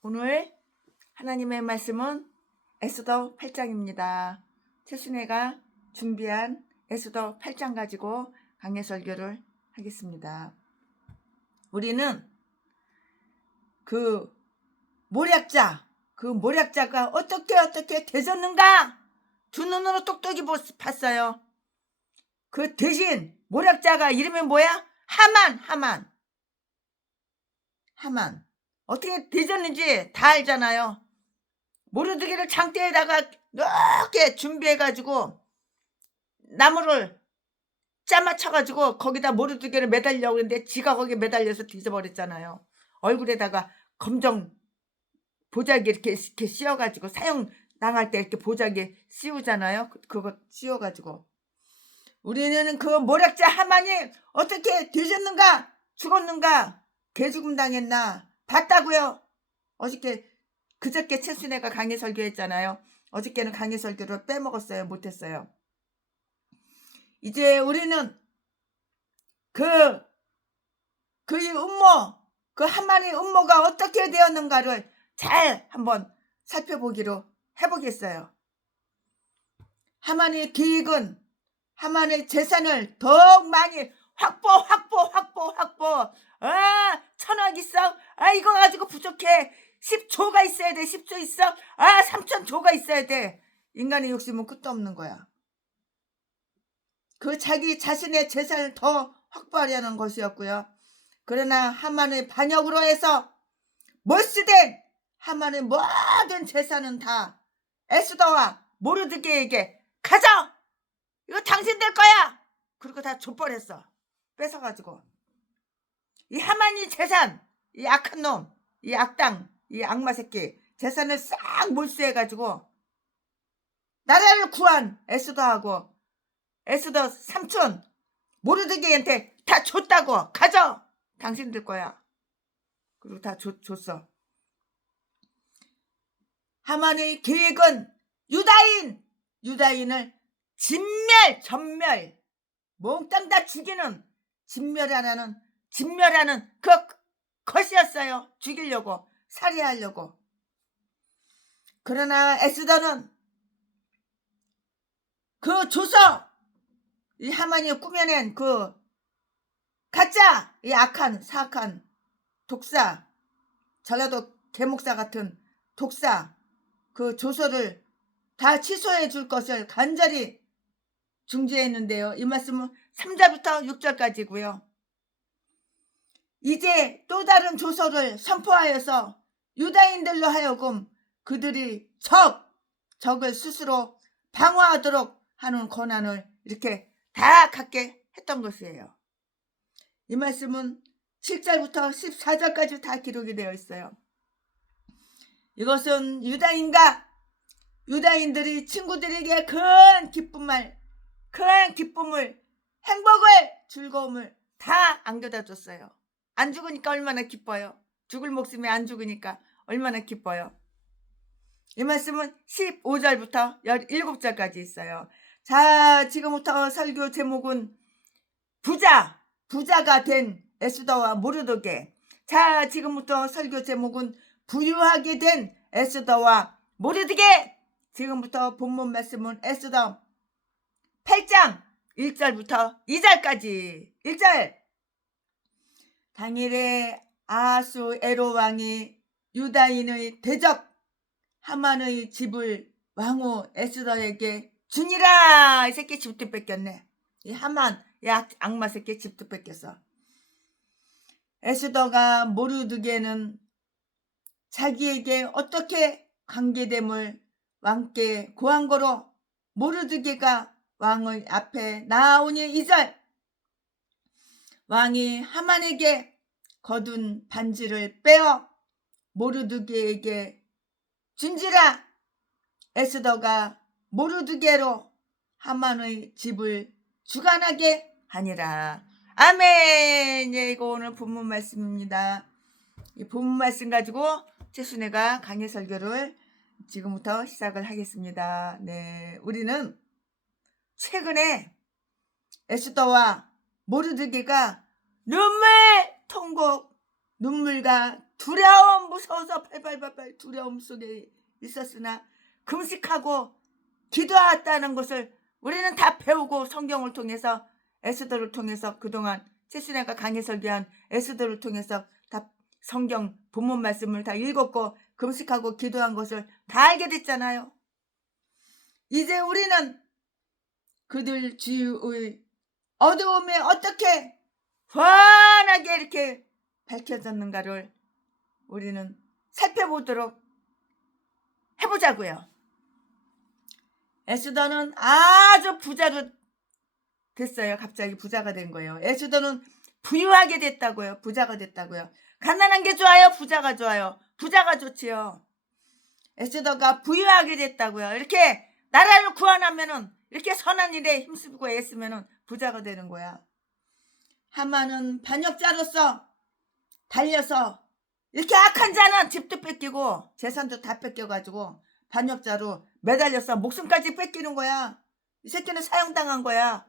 오늘 하나님의 말씀은 에스더 8장입니다. 최순애가 준비한 에스더 8장 가지고 강해 설교를 하겠습니다. 우리는 그 모략자가 어떻게 되졌는가? 두 눈으로 똑똑히 봤어요. 그 대신 모략자가 이름이 뭐야? 하만. 어떻게 되졌는지 다 알잖아요. 모르드기를 장대에다가 넓게 준비해가지고 나무를 짜맞춰가지고 거기다 모르드기를 매달려고 했는데 지가 거기에 매달려서 뒤져버렸잖아요. 얼굴에다가 검정 보자기 이렇게 씌워가지고 사형 당할 때 이렇게 보자기 씌우잖아요. 그거 씌워가지고 우리는 그 모략자 하만이 어떻게 되셨는가? 죽었는가? 개죽음 당했나? 봤다고요. 그저께 최순애가 강의 설교했잖아요. 어저께는 강의 설교를 빼먹었어요. 못했어요. 이제 우리는 그 음모, 그 하만의 음모가 어떻게 되었는가를 잘 한번 살펴보기로 해보겠어요. 하만의 계획은 하만의 재산을 더욱 많이 확보. 1,000억 있어? 이거 가지고 부족해. 10조가 있어야 돼. 10조 있어? 3,000조가 있어야 돼. 인간의 욕심은 끝도 없는 거야. 그 자기 자신의 재산을 더 확보하려는 것이었고요. 그러나 하만의 반역으로 해서 몰수된 하만의 모든 재산은 다 에스더와 모르드게에게 가져! 이거 당신들 거야! 그리고 다 줘버렸어. 뺏어가지고. 이 하만이 재산, 이 악한 놈, 이 악당, 이 악마 새끼 재산을 싹 몰수해가지고 나라를 구한 에스더하고 에스더 삼촌 모르드게한테 다 줬다고. 가져! 당신들 거야. 그리고 다 줬어. 하만의 계획은 유다인을 전멸 몽땅 다 죽이는 진멸하는 그 것이었어요. 죽이려고, 살해하려고. 그러나 에스더는 그 조서, 이 하만이 꾸며낸 그 가짜, 이 악한 사악한 독사, 전라도 개목사 같은 독사, 그 조서를 다 취소해 줄 것을 간절히 중지했는데요. 이 말씀은 3절부터 6절까지고요. 이제 또 다른 조서를 선포하여서 유다인들로 하여금 그들이 적을 스스로 방어하도록 하는 권한을 이렇게 다 갖게 했던 것이에요. 이 말씀은 7절부터 14절까지 다 기록이 되어 있어요. 이것은 유다인들이 친구들에게 큰 기쁨을, 행복을, 즐거움을 다 안겨다 줬어요. 안 죽으니까 얼마나 기뻐요. 죽을 목숨이 안 죽으니까 얼마나 기뻐요. 이 말씀은 15절부터 17절까지 있어요. 자, 지금부터 설교 제목은 부자가 된 에스더와 모르드게. 자, 지금부터 설교 제목은 부유하게 된 에스더와 모르드게. 지금부터 본문 말씀은 에스더 8장 1절부터 2절까지. 1절. 당일에 아하수에로 왕이 유다인의 대적 하만의 집을 왕후 에스더에게 주니라. 이 새끼 집도 뺏겼네. 이 하만, 이 악마 새끼 집도 뺏겼어. 에스더가 모르드게는 자기에게 어떻게 관계됨을 왕께 고한 거로 모르드게가 왕의 앞에 나오니 2절. 왕이 하만에게 거둔 반지를 빼어 모르드게에게 준지라. 에스더가 모르드게로 하만의 집을 주관하게 하니라. 아멘. 예, 이거 오늘 본문 말씀입니다. 이 본문 말씀 가지고 최순애가 강해 설교를 지금부터 시작을 하겠습니다. 네, 우리는 최근에 에스더와 모르드게가 눈물 통곡 눈물과 두려움, 무서워서 팔팔팔팔 두려움 속에 있었으나 금식하고 기도했다는 것을 우리는 다 배우고 성경을 통해서 에스더를 통해서 그동안 최순애가 강의 설교한 에스더를 통해서 다 성경 본문 말씀을 다 읽었고 금식하고 기도한 것을 다 알게 됐잖아요. 이제 우리는 그들 주위의 어두움에 어떻게 환하게 이렇게 밝혀졌는가를 우리는 살펴보도록 해보자고요. 에스더는 아주 부자로 됐어요. 갑자기 부자가 된 거예요. 에스더는 부유하게 됐다고요. 부자가 됐다고요. 가난한 게 좋아요? 부자가 좋아요? 부자가 좋지요. 에스더가 부유하게 됐다고요. 이렇게 나라를 구원하면은 이렇게 선한 일에 힘쓰고 애쓰면은 부자가 되는 거야. 하만은 반역자로서 달려서 이렇게 악한 자는 집도 뺏기고 재산도 다 뺏겨가지고 반역자로 매달려서 목숨까지 뺏기는 거야. 이 새끼는 사형당한 거야.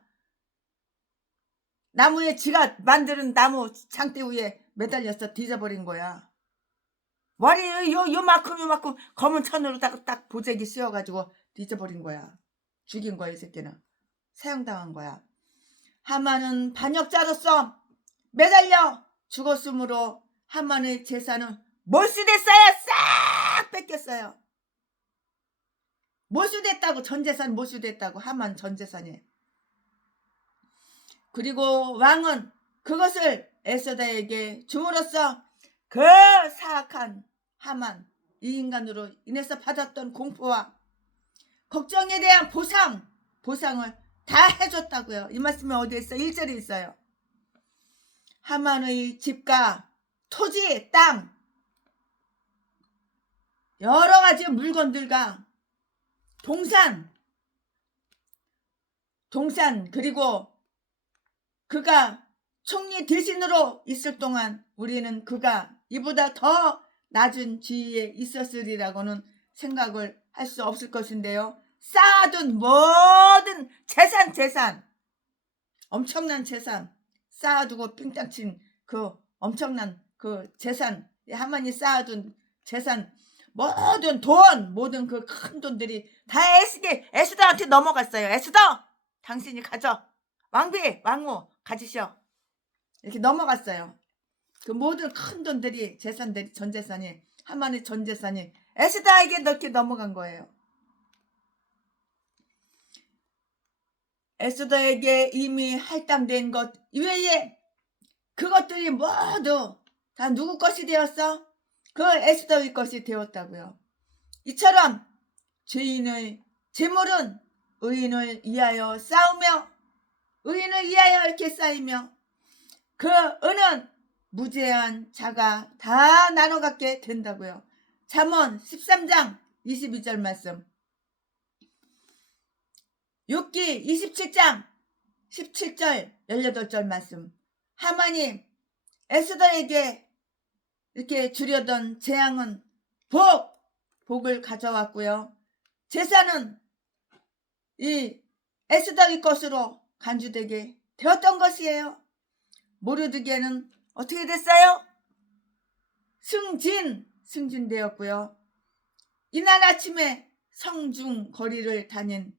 나무에 지가 만드는 나무 장대 위에 매달려서 뒤져버린 거야. 머리 요만큼 검은 천으로 딱 보재기 씌워가지고 뒤져버린 거야. 죽인 거야. 이 새끼는 사형당한 거야. 하만은 반역자로서 매달려 죽었으므로 하만의 재산은 몰수됐어요. 싹 뺏겼어요. 몰수됐다고. 전재산 몰수됐다고. 하만 전재산이. 그리고 왕은 그것을 에스더에게 줌으로써 그 사악한 하만 이 인간으로 인해서 받았던 공포와 걱정에 대한 보상을 다 해줬다고요. 이 말씀이 어디에 있어요? 1절에 있어요. 하만의 집과 토지, 땅, 여러 가지 물건들과 동산 그리고 그가 총리 대신으로 있을 동안 우리는 그가 이보다 더 낮은 지위에 있었으리라고는 생각을 할 수 없을 것인데요. 쌓아둔 모든 재산 엄청난 재산 쌓아두고 삥땅 친 그 엄청난 그 재산 하만이 쌓아둔 재산 모든 그 큰 돈들이 다 에스더한테 넘어갔어요. 에스더 당신이 가져. 왕후 가지셔. 이렇게 넘어갔어요. 그 모든 큰 돈들이 재산들이 전재산이 하만의 전재산이 에스더에게 이렇게 넘어간 거예요. 에스더에게 이미 할당된 것 이외에 그것들이 모두 다 누구 것이 되었어? 그 에스더의 것이 되었다고요. 이처럼 죄인의 재물은 의인을 위하여 싸우며 의인을 위하여 이렇게 쌓이며 그 은은 무죄한 자가 다 나눠 갖게 된다고요. 잠언 13장 22절 말씀, 욥기 27장 17절 18절 말씀. 하만이 에스더에게 이렇게 주려던 재앙은 복을 가져왔고요. 재산은 이 에스더의 것으로 간주되게 되었던 것이에요. 모르드게는 어떻게 됐어요? 승진되었고요. 이날 아침에 성중 거리를 다닌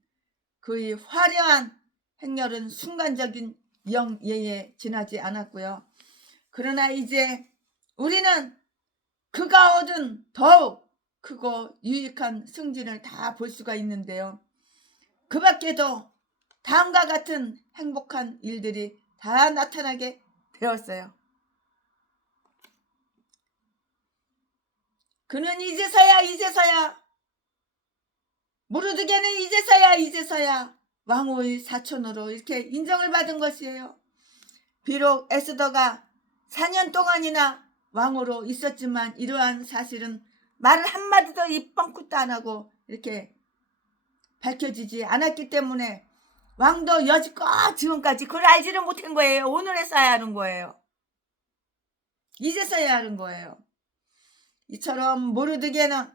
그의 화려한 행렬은 순간적인 영예에 지나지 않았고요. 그러나 이제 우리는 그가 얻은 더욱 크고 유익한 승진을 다 볼 수가 있는데요. 그 밖에도 다음과 같은 행복한 일들이 다 나타나게 되었어요. 그는 이제서야 모르드게는 이제서야 왕후의 사촌으로 이렇게 인정을 받은 것이에요. 비록 에스더가 4년 동안이나 왕후로 있었지만 이러한 사실은 말을 한마디도 입 뻥끗도 안 하고 이렇게 밝혀지지 않았기 때문에 왕도 여지껏 지금까지 그걸 알지를 못한 거예요. 오늘에서야 하는 거예요. 이제서야 하는 거예요. 이처럼 모르드게는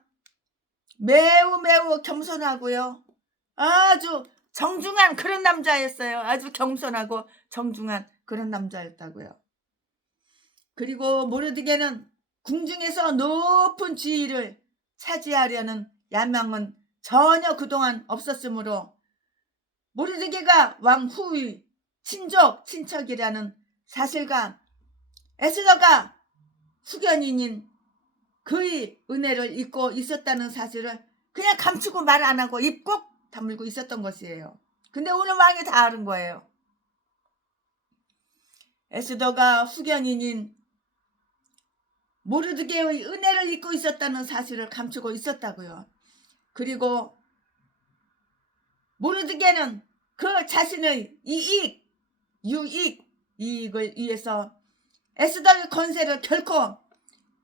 매우 겸손하고요. 아주 정중한 그런 남자였어요. 아주 겸손하고 정중한 그런 남자였다고요. 그리고 모르드게는 궁중에서 높은 지위를 차지하려는 야망은 전혀 그동안 없었으므로 모르드게가 왕 후의 친척이라는 사실과 에스더가 후견인인 그의 은혜를 잊고 있었다는 사실을 그냥 감추고 말 안 하고 입 꼭 다물고 있었던 것이에요. 근데 오늘 왕이 다 아는 거예요. 에스더가 후견인인 모르드게의 은혜를 잊고 있었다는 사실을 감추고 있었다고요. 그리고 모르드게는 그 자신의 이익을 위해서 에스더의 권세를 결코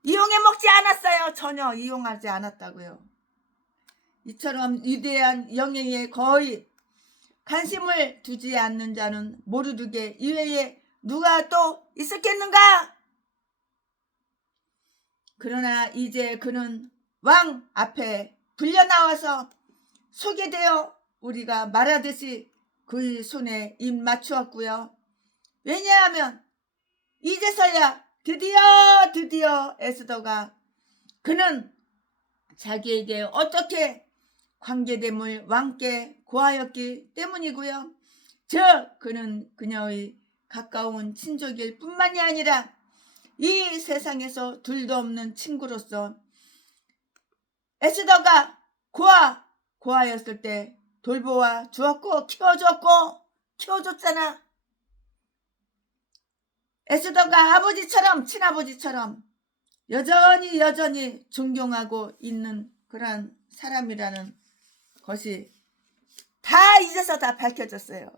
이용해 먹지 않았어요. 전혀 이용하지 않았다고요. 이처럼 위대한 영예에 거의 관심을 두지 않는 자는 모르드게 이외에 누가 또 있었겠는가? 그러나 이제 그는 왕 앞에 불려나와서 소개되어 우리가 말하듯이 그의 손에 입 맞추었고요. 왜냐하면 이제서야 드디어 에스더가 그는 자기에게 어떻게 관계됨을 왕께 고하였기 때문이고요. 즉 그는 그녀의 가까운 친족일 뿐만이 아니라 이 세상에서 둘도 없는 친구로서 에스더가 고아였을 때 돌보아 주었고 키워줬잖아. 에스더가 아버지처럼 친아버지처럼 여전히 존경하고 있는 그런 사람이라는 것이 다 이제서 다 밝혀졌어요.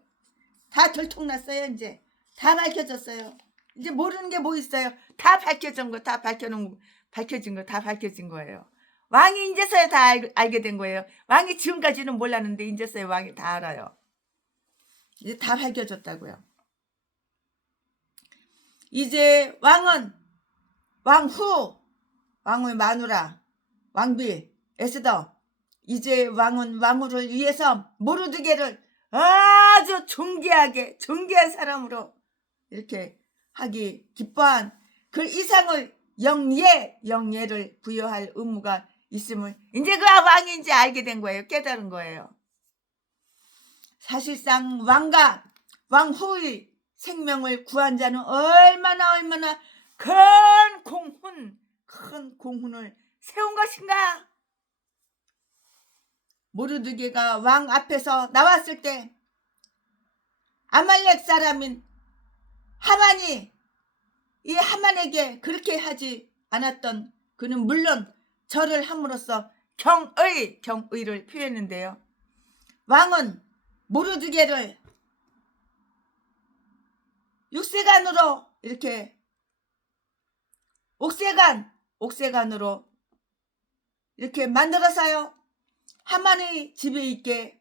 다 들통났어요. 이제 다 밝혀졌어요. 이제 모르는 게 뭐 있어요. 다 밝혀진 거, 다 밝혀진 거예요. 왕이 이제서야 다 알게 된 거예요. 왕이 지금까지는 몰랐는데 이제서야 왕이 다 알아요. 이제 다 밝혀졌다고요. 이제 왕의 마누라, 왕비, 에스더, 이제 왕은 왕후를 위해서 모르드게를 아주 존귀한 사람으로 이렇게 하기 기뻐한 그 이상의 영예를 부여할 의무가 있음을 이제 그 왕이 이제 알게 된 거예요. 깨달은 거예요. 사실상 왕과 왕후의 생명을 구한 자는 얼마나 큰 공훈을 세운 것인가. 모르드게가 왕 앞에서 나왔을 때 아말렉 사람인 하만에게 그렇게 하지 않았던 그는 물론 절을 함으로써 경의를 표했는데요. 왕은 모르드게를 육세간으로 이렇게 옥세간으로 이렇게 만들어서요. 하만의 집에 있게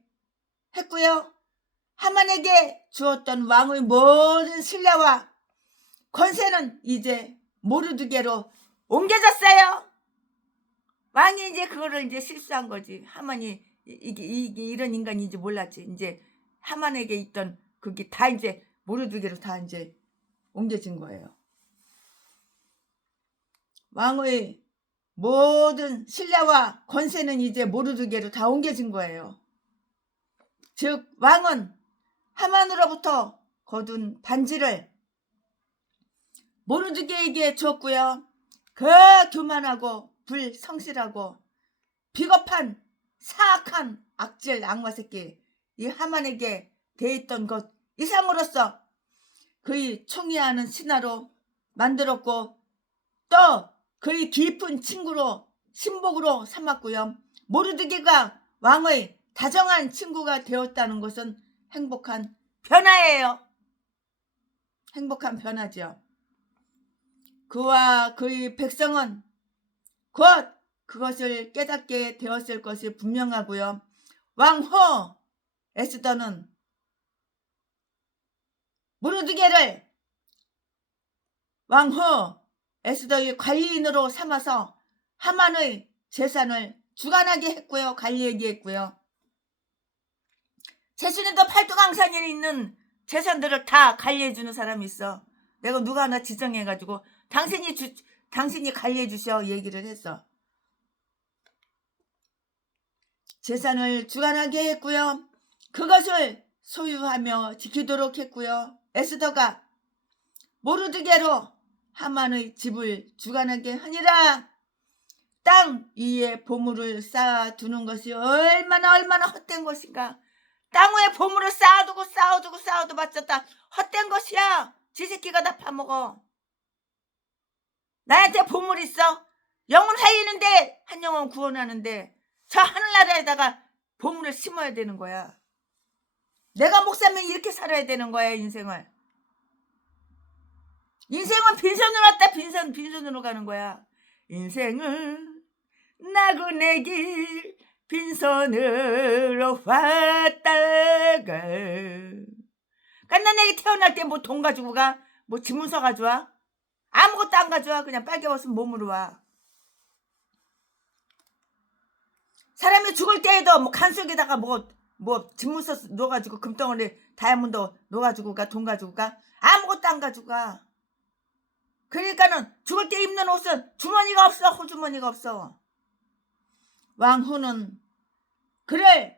했고요. 하만에게 주었던 왕의 모든 신뢰와 권세는 이제 모르드게로 옮겨졌어요. 왕이 이제 그거를 이제 실수한 거지. 하만이 이게 이런 인간인지 몰랐지. 이제 하만에게 있던 그게 다 이제 모르드게로 다 이제 옮겨진 거예요. 왕의 모든 신뢰와 권세는 이제 모르드게로 다 옮겨진 거예요. 즉 왕은 하만으로부터 거둔 반지를 모르드게에게 줬고요. 그 교만하고 불성실하고 비겁한 사악한 악질 악마 새끼 이 하만에게 대했던 것 이상으로서 그의 총애하는 신하로 만들었고 또 그의 깊은 친구로 신복으로 삼았고요. 모르드게가 왕의 다정한 친구가 되었다는 것은 행복한 변화예요. 행복한 변화죠. 그와 그의 백성은 곧 그것을 깨닫게 되었을 것이 분명하고요. 왕후 에스더는 모르드게를 왕후 에스더의 관리인으로 삼아서 하만의 재산을 주관하게 했고요. 관리하게 했고요. 제순에도 팔도강산에 있는 재산들을 다 관리해주는 사람이 있어. 내가 누가 하나 지정해가지고 당신이 관리해 주셔 얘기를 했어. 재산을 주관하게 했고요. 그것을 소유하며 지키도록 했고요. 에스더가 모르드게로 하만의 집을 주관하게 하니라. 땅 위에 보물을 쌓아두는 것이 얼마나 헛된 것인가. 땅 위에 보물을 쌓아두고 바쳤다. 헛된 것이야. 지 새끼가 다 파먹어. 나한테 보물 있어. 영혼 살리는데 한 영혼 구원하는데 저 하늘나라에다가 보물을 심어야 되는 거야. 내가 목사면 이렇게 살아야 되는 거야. 인생은 빈손으로 왔다 빈손으로 가는 거야. 인생은 나그네 길 빈손으로 왔다가. 갓난애기 태어날 때 뭐 돈 가지고 가? 뭐 지문서 가져와? 아무것도 안 가져와. 그냥 빨개 벗은 몸으로 와. 사람이 죽을 때에도 뭐 간 속에다가 뭐 지문서 넣어가지고 금덩어리 다이아몬드 넣어가지고 가? 돈 가지고 가? 아무것도 안 가지고 가. 그러니까는 죽을 때 입는 옷은 주머니가 없어. 호주머니가 없어. 왕후는 그를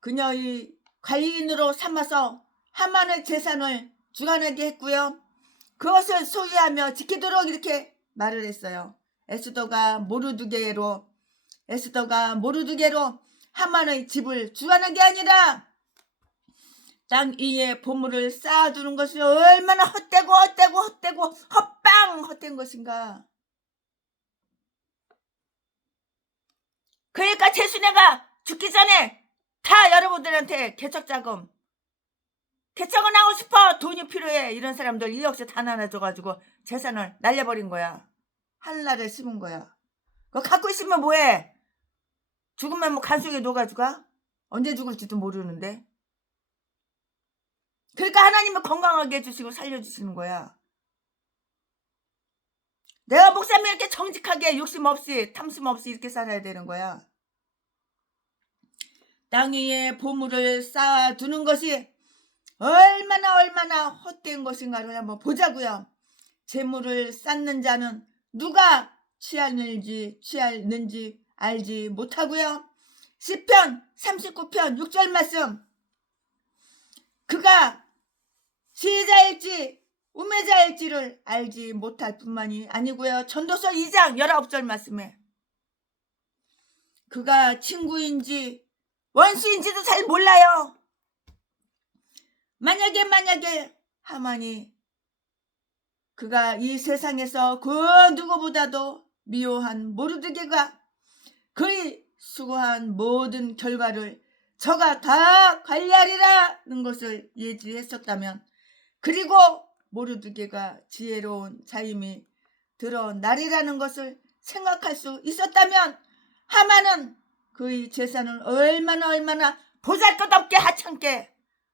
그녀의 관리인으로 삼아서 하만의 재산을 주관하게 했고요. 그것을 소유하며 지키도록 이렇게 말을 했어요. 에스더가 모르드게로 하만의 집을 주관한 게 아니라 땅 위에 보물을 쌓아두는 것이 얼마나 헛되고 헛된 것인가. 그러니까 최순애가 죽기 전에 다 여러분들한테 개척자금 하고 싶어. 돈이 필요해. 이런 사람들 1억씩 다 나눠줘가지고 재산을 날려버린 거야. 하늘나라에 심은 거야. 그거 갖고 있으면 뭐해? 죽으면 뭐 간속에 녹아주고 언제 죽을지도 모르는데. 그러니까 하나님은 건강하게 해주시고 살려주시는 거야. 내가 목사면 이렇게 정직하게 욕심 없이 탐심 없이 이렇게 살아야 되는 거야. 땅 위에 보물을 쌓아두는 것이 얼마나 헛된 것인가를 한번 보자고요. 재물을 쌓는 자는 누가 취하는지 알지 못하고요. 시편 39편 6절 말씀. 그가 시자일지 우매자일지를 알지 못할 뿐만이 아니고요. 전도서 2장 19절 말씀에 그가 친구인지 원수인지도 잘 몰라요. 만약에 하만이 그가 이 세상에서 그 누구보다도 미워한 모르드게가 그의 수고한 모든 결과를 저가 다 관리하리라는 것을 예지했었다면, 그리고 모르드게가 지혜로운 자임이 드러나리라는 것을 생각할 수 있었다면, 하만은 그의 재산을 얼마나 보잘것없게 하찮게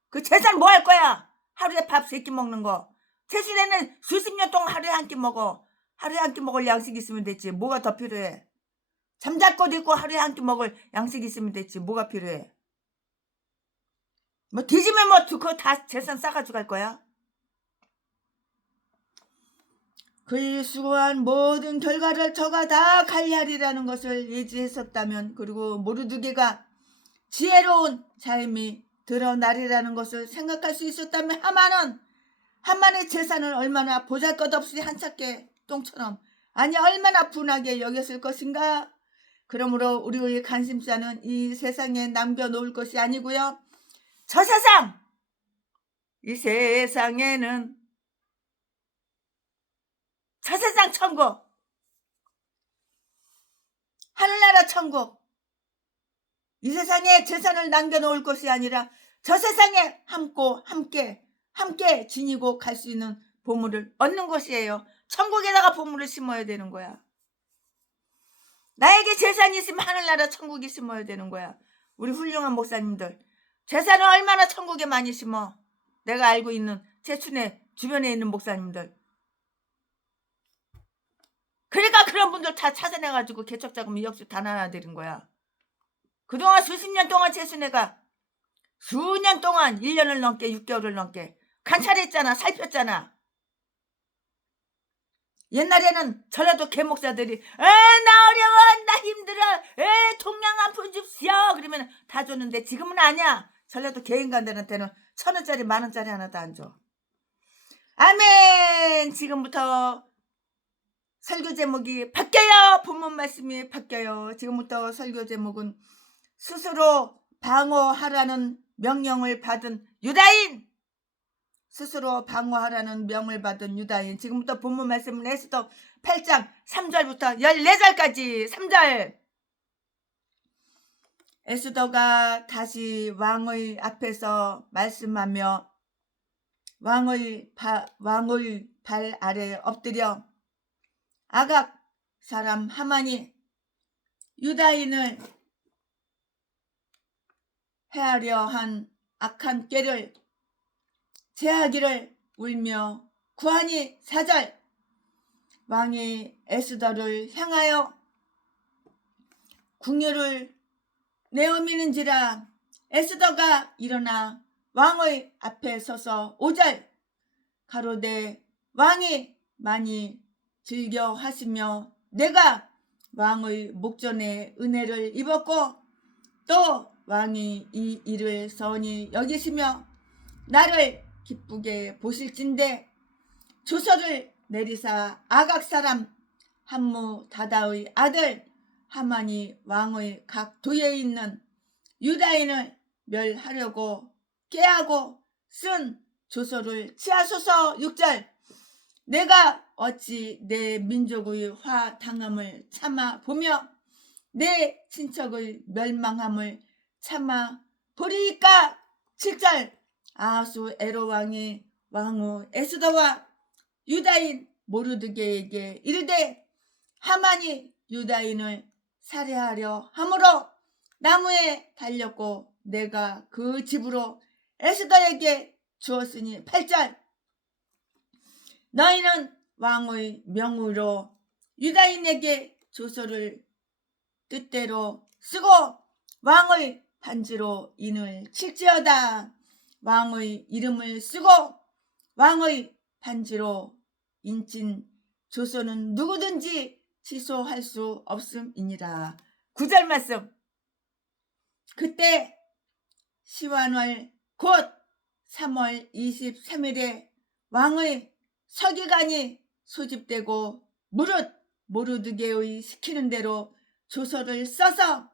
그 재산 뭐 할 거야? 하루에 밥 3끼 먹는 거. 최순애는 수십 년 동안 하루에 한 끼 먹어. 하루에 한 끼 먹을 양식 있으면 됐지. 뭐가 더 필요해? 잠잘 곳 있고 하루에 한 끼 먹을 양식 있으면 됐지. 뭐가 필요해? 뭐 뒤지면 뭐 그거 다 재산 싸가지고 갈 거야? 그의 수고한 모든 결과를 저가 다 관리하리라는 것을 예지했었다면, 그리고 모르드게가 지혜로운 자임이 드러나리라는 것을 생각할 수 있었다면, 하만의 재산을 얼마나 보잘것없이 한찮게 똥처럼, 아니 얼마나 분하게 여겼을 것인가. 그러므로 우리의 관심사는 이 세상에 남겨놓을 것이 아니고요, 저 세상, 이 세상에는 저 세상 천국, 하늘나라 천국, 이 세상에 재산을 남겨놓을 것이 아니라 저 세상에 함께 지니고 갈 수 있는 보물을 얻는 것이에요. 천국에다가 보물을 심어야 되는 거야. 나에게 재산이 있으면 하늘나라 천국이 심어야 되는 거야. 우리 훌륭한 목사님들, 재산을 얼마나 천국에 많이 심어. 내가 알고 있는 최순애 주변에 있는 목사님들. 그러니까 그런 분들 다 찾아내가지고 개척자금 2억씩 다 나눠드린 거야. 그동안 수십 년 동안 최순애가 수년 동안 1년을 넘게 6개월을 넘게 관찰했잖아. 살폈잖아. 옛날에는 전라도 개목사들이 나 어려워, 나 힘들어, 동양 한 푼 줍시오 그러면 다 줬는데 지금은 아니야. 전라도 개인간들한테는 1,000원짜리 10,000원짜리 하나도 안 줘. 아멘. 지금부터 설교 제목이 바뀌어요. 본문 말씀이 바뀌어요. 지금부터 설교 제목은 스스로 방어하라는 명령을 받은 유다인. 스스로 방어하라는 명을 받은 유다인. 지금부터 본문 말씀은 에스더 8장 3절부터 14절까지. 3절. 에스더가 다시 왕의 앞에서 말씀하며 왕의 발 아래 엎드려 아각 사람 하만이 유다인을 해하려 한 악한 꾀를 제하기를 울며 구하니. 4절. 왕이 에스더를 향하여 궁유를 내어미는지라 에스더가 일어나 왕의 앞에 서서. 5절. 가로되 왕이 많이 즐겨하시며 내가 왕의 목전에 은혜를 입었고 또 왕이 이 일을 선히 여기시며 나를 기쁘게 보실진대 조서를 내리사 아각 사람 함무다다의 아들 하만이 왕의 각 도에 있는 유다인을 멸하려고 꾀하고 쓴 조서를 취하소서. 6절. 내가 어찌 내 민족의 화당함을 참아 보며 내 친척의 멸망함을 참아 보리이까. 7절. 아하수에로 왕이 왕후 에스더와 유다인 모르드게에게 이르되 하만이 유다인을 살해하려 함으로 나무에 달렸고 내가 그 집으로 에스더에게 주었으니. 8절. 너희는 왕의 명의로 유다인에게 조서를 뜻대로 쓰고 왕의 반지로 인을 칠지어다. 왕의 이름을 쓰고 왕의 반지로 인친 조서는 누구든지 취소할 수 없음이니라. 9절 말씀. 그때 시완월 곧 3월 23일에 왕의 서기관이 소집되고 무릇 모르드게의 시키는 대로 조서를 써서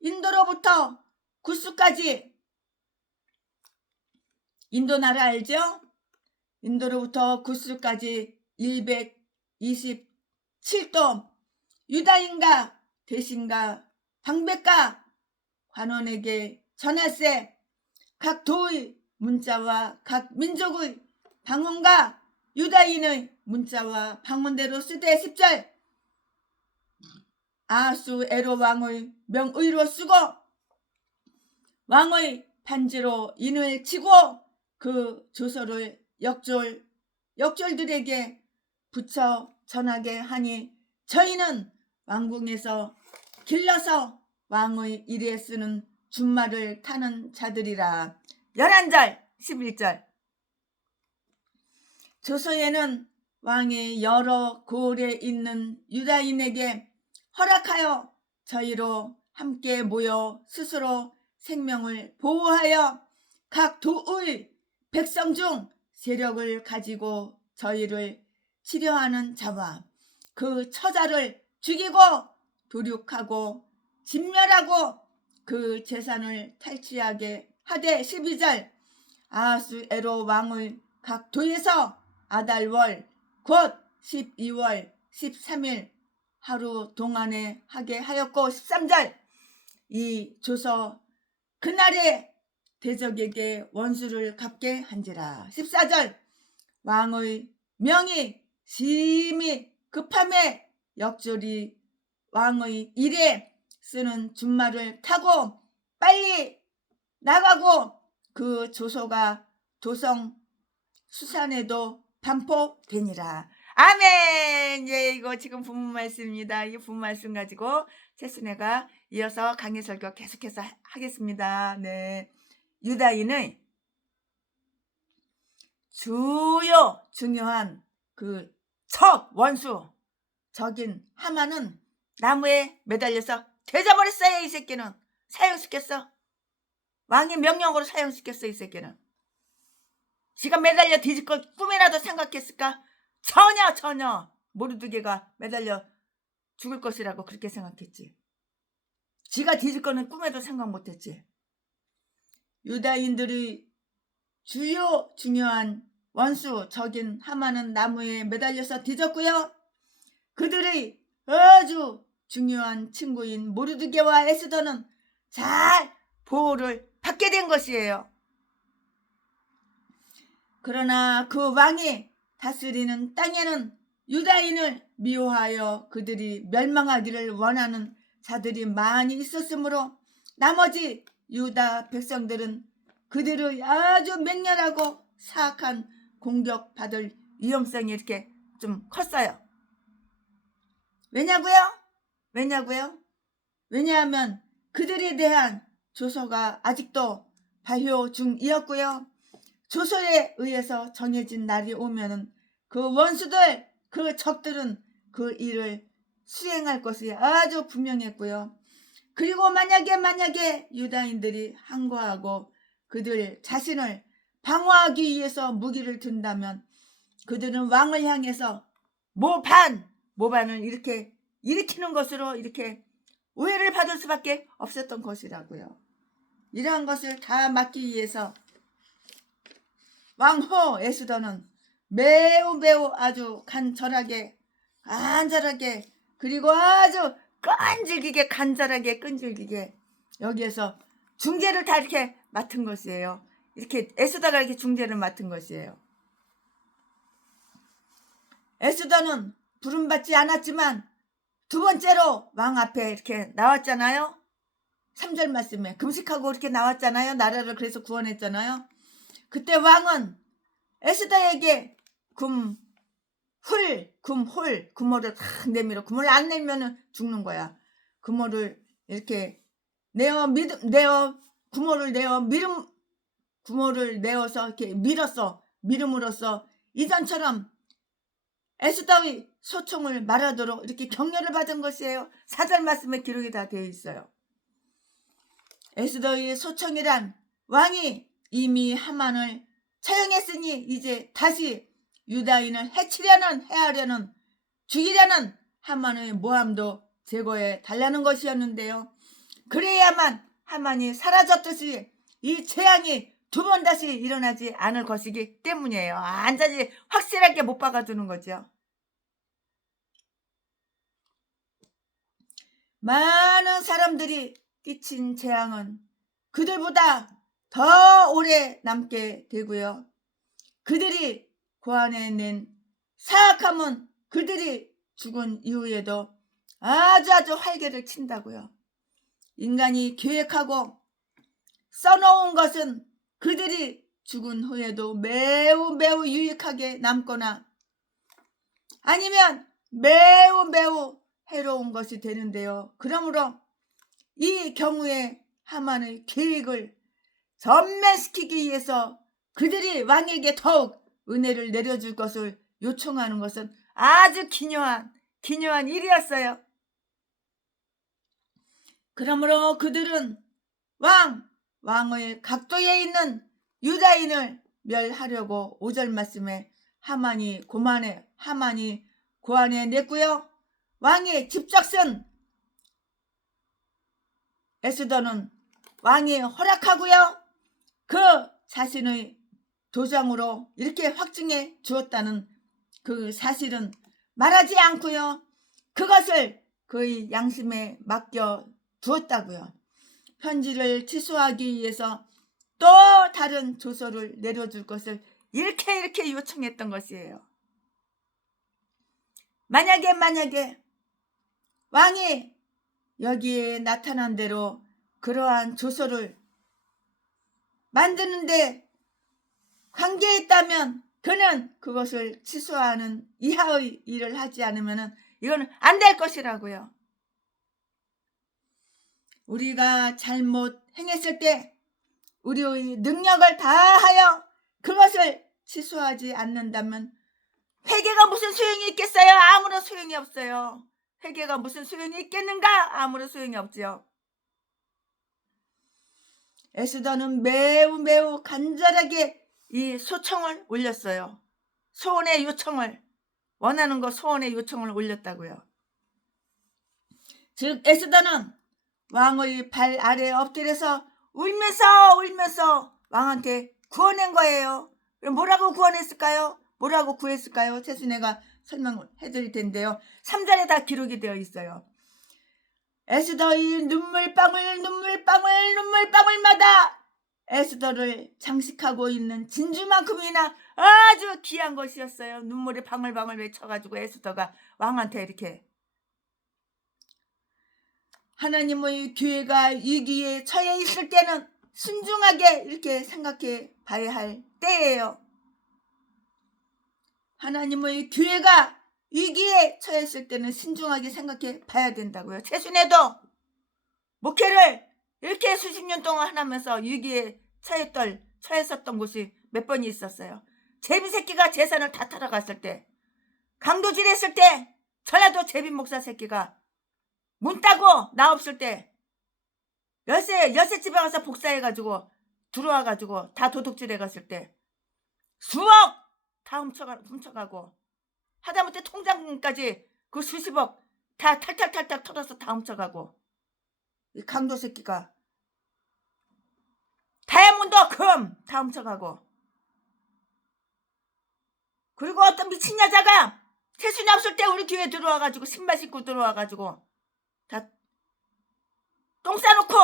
인도로부터 구스까지. 인도 나라 알죠? 인도로부터 구스까지 127도 유다인과 대신과 방백과 관원에게 전할세. 각 도의 문자와 각 민족의 방언과 유다인의 문자와 방언대로 쓰되. 10절. 아하수에로 왕의 명의로 쓰고 왕의 반지로 인을 치고 그 조서를 역졸들에게 붙여 전하게 하니 저희는 왕궁에서 길러서 왕의 일에 쓰는 준말을 타는 자들이라. 11절 11절. 조서에는 왕이 여러 고을에 있는 유다인에게 허락하여 저희로 함께 모여 스스로 생명을 보호하여 각 도의 백성 중 세력을 가지고 저희를 치려하는 자와 그 처자를 죽이고 도륙하고 진멸하고 그 재산을 탈취하게 하되. 12절. 아하수에로 왕의 각 도에서 아달월 곧 12월 13일 하루 동안에 하게 하였고. 13절. 이 조서 그날에 대적에게 원수를 갚게 한지라. 14절. 왕의 명이 심히 급함에 역졸이 왕의 일에 쓰는 준말을 타고 빨리 나가고 그 조서가 도성 수산에도 반포되니라. 아멘. 예, 이거 지금 본문 말씀입니다. 이 본문 말씀 가지고 최순애가 이어서 강의 설교 계속해서 하겠습니다. 네, 유다인의 주요 중요한 그 적 원수 적인 하만은 나무에 매달려서 되져버렸어요. 이 새끼는 사형시켰어. 왕의 명령으로 사형시켰어. 이 새끼는 지가 매달려 뒤질 걸 꿈이라도 생각했을까? 전혀 모르드게가 매달려 죽을 것이라고 그렇게 생각했지. 지가 뒤질 거는 꿈에도 생각 못했지. 유다인들의 주요 중요한 원수 적인 하만은 나무에 매달려서 뒤졌고요. 그들의 아주 중요한 친구인 모르드게와 에스더는 잘 보호를 받게 된 것이에요. 그러나 그 왕이 다스리는 땅에는 유다인을 미워하여 그들이 멸망하기를 원하는 자들이 많이 있었으므로 나머지 유다 백성들은 그들의 아주 맹렬하고 사악한 공격받을 위험성이 이렇게 좀 컸어요. 왜냐고요? 왜냐하면 그들에 대한 조서가 아직도 발효 중이었고요. 조서에 의해서 정해진 날이 오면은 그 원수들, 그 적들은 그 일을 수행할 것이 아주 분명했고요. 그리고 만약에 유다인들이 항거하고 그들 자신을 방어하기 위해서 무기를 든다면 그들은 왕을 향해서 모반을 이렇게 일으키는 것으로 이렇게 오해를 받을 수밖에 없었던 것이라고요. 이러한 것을 다 막기 위해서 왕후 에스더는 매우 아주 간절하게 그리고 아주 끈질기게 여기에서 중재를 다 이렇게 맡은 것이에요. 이렇게 에스더가 이렇게 중재를 맡은 것이에요. 에스더는 부름받지 않았지만 두 번째로 왕 앞에 이렇게 나왔잖아요. 3절 말씀에 금식하고 이렇게 나왔잖아요. 나라를 그래서 구원했잖아요. 그때 왕은 에스더에게 금호를 탁 내밀어. 금호를 안 내면은 죽는 거야. 금호를 이렇게 구모를 내어서 이렇게 밀음으로써 이전처럼 에스더의 소총을 말하도록 이렇게 격려를 받은 것이에요. 4절 말씀에 기록이 다 되어 있어요. 에스더의 소총이란 왕이 이미 하만을 처형했으니 이제 다시 유다인을 해하려는 죽이려는 하만의 모함도 제거해 달라는 것이었는데요. 그래야만 하만이 사라졌듯이 이 재앙이 두 번 다시 일어나지 않을 것이기 때문이에요. 완전히 확실하게 못 박아두는 거죠. 많은 사람들이 끼친 재앙은 그들보다 더 오래 남게 되고요. 그들이 고안해낸 사악함은 그들이 죽은 이후에도 아주 활개를 친다고요. 인간이 계획하고 써놓은 것은 그들이 죽은 후에도 매우 유익하게 남거나 아니면 매우 해로운 것이 되는데요. 그러므로 이 경우에 하만의 계획을 전면시키기 위해서 그들이 왕에게 더욱 은혜를 내려줄 것을 요청하는 것은 아주 기묘한 일이었어요. 그러므로 그들은 왕의 각도에 있는 유다인을 멸하려고 5절 말씀에 하만이 고안해 냈고요. 왕이 직접 쓴 에스더는 왕이 허락하고요. 그 자신의 도장으로 이렇게 확증해 주었다는 그 사실은 말하지 않고요. 그것을 그의 양심에 맡겨 두었다고요. 편지를 취소하기 위해서 또 다른 조서를 내려줄 것을 이렇게 요청했던 것이에요. 만약에 왕이 여기에 나타난 대로 그러한 조서를 만드는데 관계했다면 그는 그것을 취소하는 이하의 일을 하지 않으면 이거는 안 될 것이라고요. 우리가 잘못 행했을 때 우리의 능력을 다하여 그것을 취소하지 않는다면 회개가 무슨 소용이 있겠어요? 아무런 소용이 없어요. 회개가 무슨 소용이 있겠는가? 아무런 소용이 없지요. 에스더는 매우 간절하게 이 소청을 올렸어요. 소원의 요청을, 원하는 거 소원의 요청을 올렸다고요. 즉 에스더는 왕의 발 아래에 엎드려서 울면서 왕한테 구원한 거예요. 그럼 뭐라고 구원했을까요? 뭐라고 구했을까요? 최순애가 설명을 해드릴 텐데요. 3절에 다 기록이 되어 있어요. 에스더의 눈물방울마다 에스더를 장식하고 있는 진주만큼이나 아주 귀한 것이었어요. 눈물이 방울방울 맺혀가지고 에스더가 왕한테 이렇게, 하나님의 교회가 위기에 처해 있을 때는 순중하게 이렇게 생각해 봐야 할 때예요. 하나님의 교회가 위기에 처했을 때는 신중하게 생각해 봐야 된다고요. 최순애도 목회를 이렇게 수십 년 동안 하면서 위기에 처했었던 곳이 몇 번이 있었어요. 제비새끼가 재산을 다 털어갔을 때, 강도질했을 때, 전라도 제비 목사 새끼가 문 따고 나 없을 때 열쇠 집에 가서 복사해가지고 들어와가지고 다 도둑질해갔을 때 수억 다 훔쳐가고 하다못해 통장까지 그 수십억 다 탈탈 털어서 다 훔쳐가고, 이 강도 새끼가 다이아몬드 금 다 훔쳐가고, 그리고 어떤 미친 여자가 최순이 없을 때 우리 교회 들어와가지고 신발 신고 들어와가지고 다 똥 싸놓고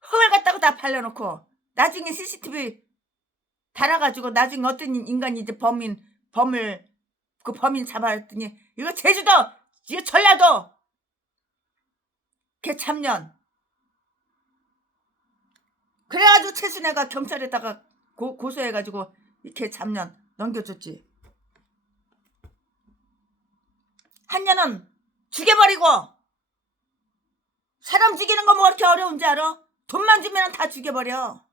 흙을 갖다가 다 발라놓고 나중에 CCTV 달아가지고 나중에 어떤 인간이 이제 범인 잡아왔더니 이거 제주도, 이거 전라도 개참년. 그래가지고 최순애가 경찰에다가 고소해가지고 이 개참년 넘겨줬지. 한 년은 죽여버리고, 사람 죽이는 거 뭐 그렇게 어려운지 알아? 돈만 주면 다 죽여버려.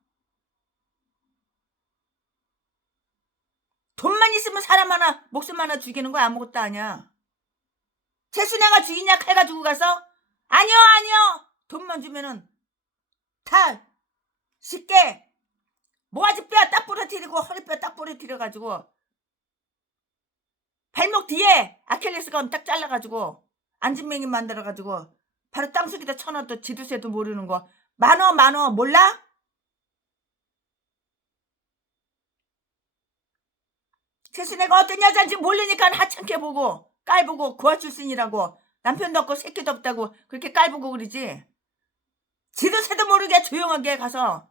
돈만 있으면 사람 하나, 목숨 하나 죽이는 거 아무것도 아니야. 최순애가 죽이냐 칼 가지고 가서? 아니요. 돈만 주면은 다 쉽게 모가지뼈 딱 부러뜨리고 허리뼈 딱 부러뜨려가지고 발목 뒤에 아킬레스건 딱 잘라가지고 안진뱅이 만들어가지고 바로 땅속에다 쳐넣어도 지두새도 모르는 거. 만원 몰라? 최순애가 어떤 여자인지 모르니까 하찮게 보고 깔보고 고아 출신이라고 남편도 없고 새끼도 없다고 그렇게 깔보고 그러지. 지두새도 모르게 조용하게 가서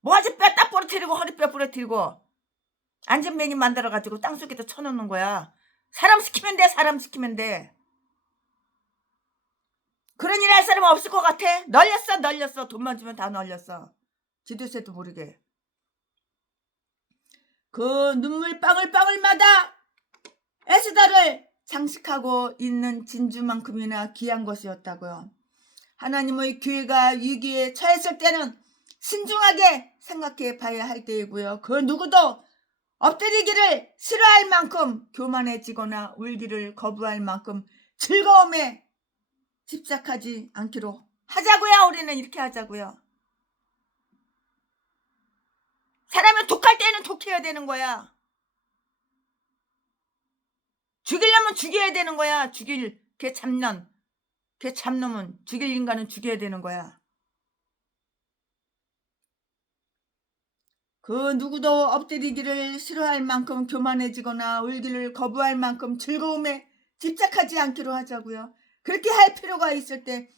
모가지뼈 딱 부러뜨리고 허리뼈 부러뜨리고 안진뱅이 만들어가지고 땅속에다 쳐넣는 거야. 사람 시키면 돼. 그런 일 할 사람은 없을 것 같아? 널렸어. 돈만 주면 다 널렸어. 지두새도 모르게. 그 눈물 방울마다 에스더를 장식하고 있는 진주만큼이나 귀한 것이었다고요. 하나님의 교회가 위기에 처했을 때는 신중하게 생각해 봐야 할 때이고요. 그 누구도 엎드리기를 싫어할 만큼 교만해지거나 울기를 거부할 만큼 즐거움에 집착하지 않기로 하자고요. 우리는 이렇게 하자고요. 사람은 독할 때는 독해야 되는 거야. 죽이려면 죽여야 되는 거야. 죽일 개참놈은 죽일 인간은 죽여야 되는 거야. 그 누구도 엎드리기를 싫어할 만큼 교만해지거나 울기를 거부할 만큼 즐거움에 집착하지 않기로 하자고요. 그렇게 할 필요가 있을 때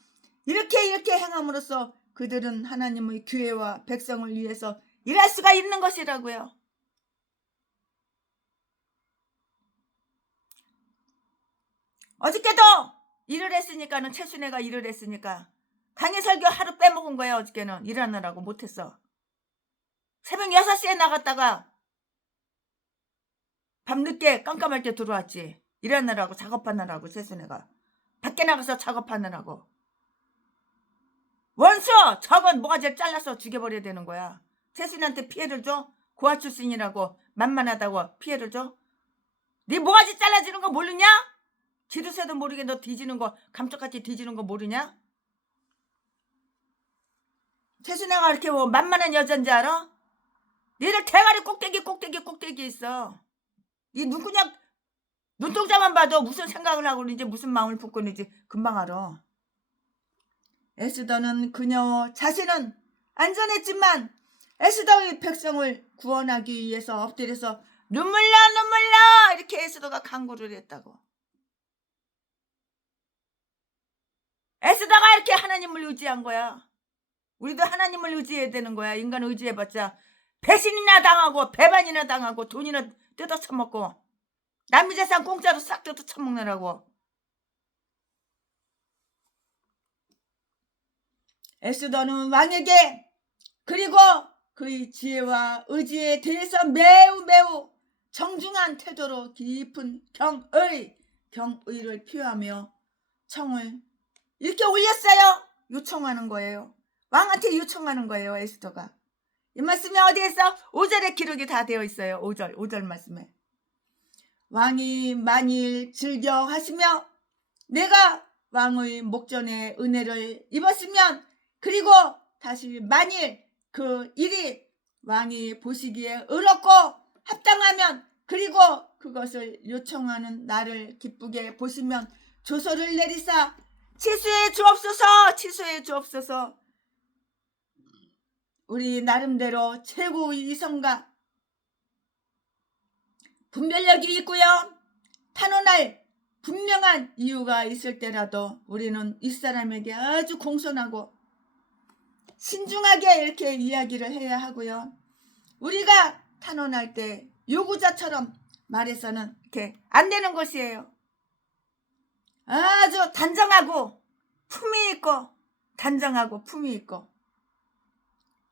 이렇게 행함으로써 그들은 하나님의 교회와 백성을 위해서 일할 수가 있는 것이라고요. 어저께도 최순애가 일을 했으니까 강의 설교 하루 빼먹은 거야. 어저께는 일하느라고 못했어. 새벽 6시에 나갔다가 밤늦게 깜깜할 때 들어왔지. 일하느라고 작업하느라고 최순애가 밖에 나가서 작업하느라고. 원수! 저건 모가지를 잘라서 죽여버려야 되는 거야. 최순애한테 피해를 줘? 고아 출신이라고 만만하다고 피해를 줘? 네 모가지 잘라지는 거 모르냐? 지도새도 모르게 너 뒤지는 거 감쪽같이 뒤지는 거 모르냐? 최순애가 이렇게 뭐 만만한 여잔지 알아? 니들 대가리 꼭대기 있어. 이 누구냐? 눈동자만 봐도 무슨 생각을 하고 있는지 무슨 마음을 품고 있는지 금방 알아. 에스더는 그녀 자신은 안전했지만 에스더의 백성을 구원하기 위해서 엎드려서 눈물 나 이렇게 에스더가 간구를 했다고. 에스더가 이렇게 하나님을 의지한 거야. 우리도 하나님을 의지해야 되는 거야. 인간 의지해봤자 배신이나 당하고 배반이나 당하고 돈이나 뜯어 처먹고 남의 재산 공짜로 싹 뜯어 처먹느라고. 에스더는 왕에게 그리고 그의 지혜와 의지에 대해서 매우 정중한 태도로 깊은 경의를 표하며 청을 이렇게 올렸어요. 요청하는 거예요. 왕한테 요청하는 거예요. 에스더가. 이 말씀이 어디에 있어? 5절에 기록이 다 되어 있어요. 5절 말씀에. 왕이 만일 즐겨 하시며 내가 왕의 목전에 은혜를 입었으면 그리고 다시 만일 그 일이 왕이 보시기에 의롭고 합당하면 그리고 그것을 요청하는 나를 기쁘게 보시면 조서를 내리사 취소해 주옵소서. 우리 나름대로 최고의 이성과 분별력이 있고요. 탄원할 분명한 이유가 있을 때라도 우리는 이 사람에게 아주 공손하고 신중하게 이렇게 이야기를 해야 하고요. 우리가 탄원할 때 요구자처럼 말해서는 이렇게 안 되는 것이에요. 아주 단정하고 품위 있고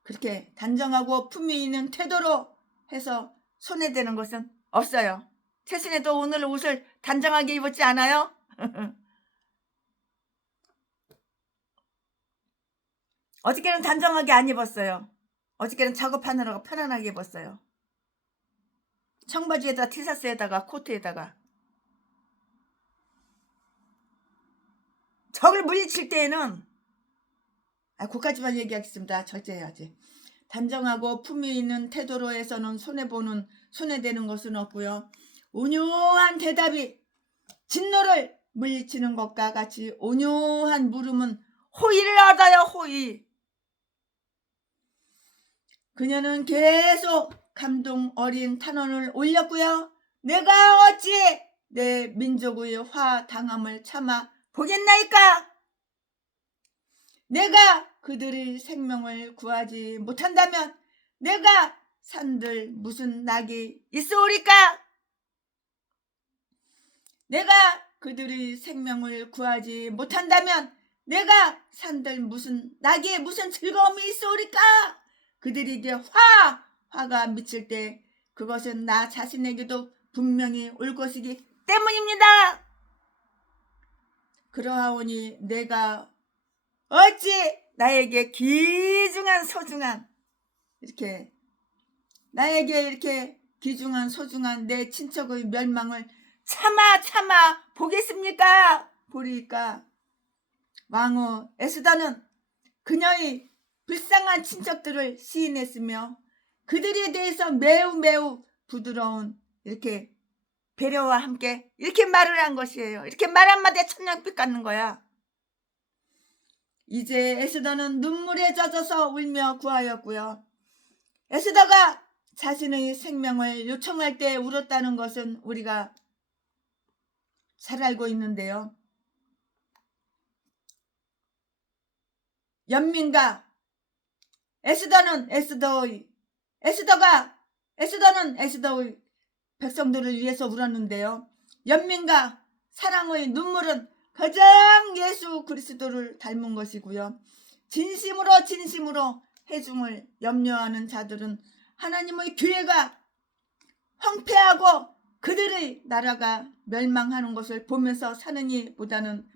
그렇게 단정하고 품위 있는 태도로 해서 손해되는 것은 없어요. 최순애도 오늘 옷을 단정하게 입었지 않아요? 어저께는 단정하게 안 입었어요. 어저께는 작업하느라고 편안하게 입었어요. 청바지에다가 티셔츠에다가 코트에다가. 적을 물리칠 때에는 그까지만 얘기하겠습니다. 절제해야지. 단정하고 품위 있는 태도로 해서는 손해되는 것은 없고요. 온유한 대답이 진노를 물리치는 것과 같이 온유한 물음은 호의를 얻어요. 호의. 그녀는 계속 감동 어린 탄원을 올렸고요. 내가 어찌 내 민족의 화당함을 참아 보겠나이까? 내가 그들의 생명을 구하지 못한다면 내가 산들 무슨 낙이 있으오리까? 내가 그들의 생명을 구하지 못한다면 내가 산들 무슨 낙에 무슨 즐거움이 있으오리까? 그들에게 화가 미칠 때 그것은 나 자신에게도 분명히 올 것이기 때문입니다. 그러하오니 내가 어찌 나에게 귀중한 소중한 나에게 이렇게 귀중한 소중한 내 친척의 멸망을 참아 보겠습니까? 보리까? 왕후 에스더는 그녀의 불쌍한 친척들을 시인했으며 그들에 대해서 매우 부드러운 이렇게 배려와 함께 이렇게 말을 한 것이에요. 이렇게 말 한마디에 천냥빛 갖는 거야. 이제 에스더는 눈물에 젖어서 울며 구하였고요. 에스더가 자신의 생명을 요청할 때 울었다는 것은 우리가 잘 알고 있는데요. 연민과 에스더는 에스더의 백성들을 위해서 울었는데요. 연민과 사랑의 눈물은 가장 예수 그리스도를 닮은 것이고요. 진심으로 해중을 염려하는 자들은 하나님의 교회가 황폐하고 그들의 나라가 멸망하는 것을 보면서 사느니 보다는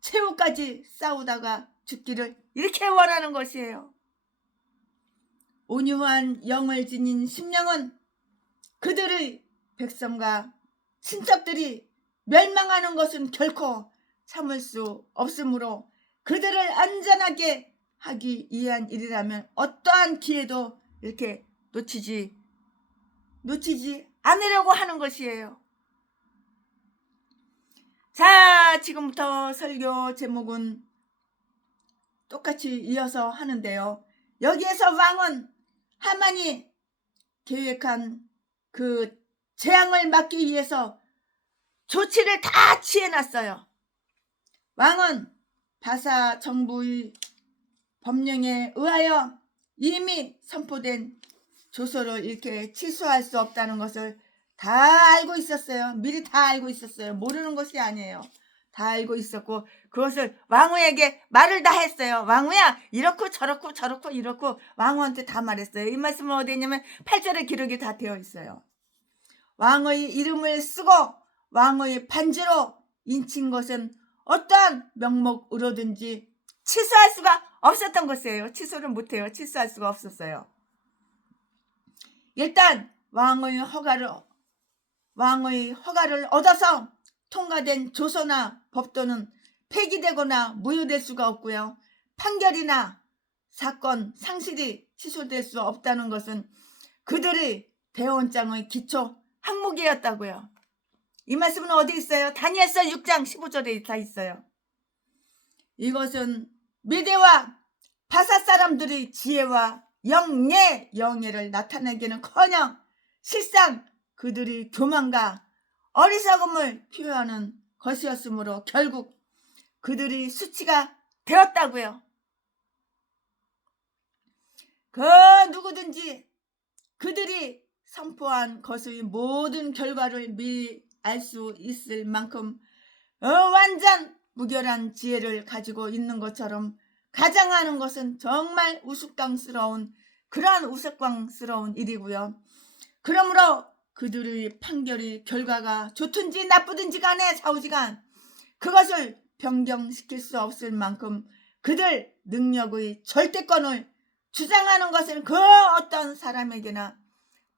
최후까지 싸우다가 죽기를 이렇게 원하는 것이에요. 온유한 영을 지닌 심령은 그들의 백성과 친척들이 멸망하는 것은 결코 참을 수 없으므로 그들을 안전하게 하기 위한 일이라면 어떠한 기회도 이렇게 놓치지 않으려고 하는 것이에요. 자, 지금부터 설교 제목은 똑같이 이어서 하는데요. 여기에서 왕은 하만이 계획한 그 재앙을 막기 위해서 조치를 다 취해놨어요. 왕은 바사 정부의 법령에 의하여 이미 선포된 조서를 이렇게 취소할 수 없다는 것을 다 알고 있었어요. 미리 다 알고 있었어요. 모르는 것이 아니에요. 다 알고 있었고 그것을 왕후에게 말을 다 했어요. 왕후야, 이렇고 저렇고 이렇고 왕후한테 다 말했어요. 이 말씀은 어디 있냐면 8절에 기록이 다 되어 있어요. 왕의 이름을 쓰고 왕의 반지로 인친 것은 어떠한 명목으로든지 취소할 수가 없었던 것이에요. 취소를 못해요. 취소할 수가 없었어요. 일단 왕의 허가를 얻어서 통과된 조서나 법도는 폐기되거나 무효될 수가 없고요. 판결이나 사건 상실이 취소될 수 없다는 것은 그들의 대원장의 기초 항목이었다고요. 이 말씀은 어디 있어요? 다니엘서 6장 15절에 다 있어요. 이것은 미대와 바사 사람들의 지혜와 영예를 나타내기는커녕 실상 그들이 교만과 어리석음을 표현하는 것이었으므로 결국 그들이 수치가 되었다고요. 그 누구든지 그들이 선포한 것의 모든 결과를 미리 알 수 있을 만큼 완전 무결한 지혜를 가지고 있는 것처럼 가장하는 것은 정말 그러한 우스꽝스러운 일이고요. 그러므로 그들의 판결의 결과가 좋든지 나쁘든지 간에 좌우지간 그것을 변경시킬 수 없을 만큼 그들 능력의 절대권을 주장하는 것은 그 어떤 사람에게나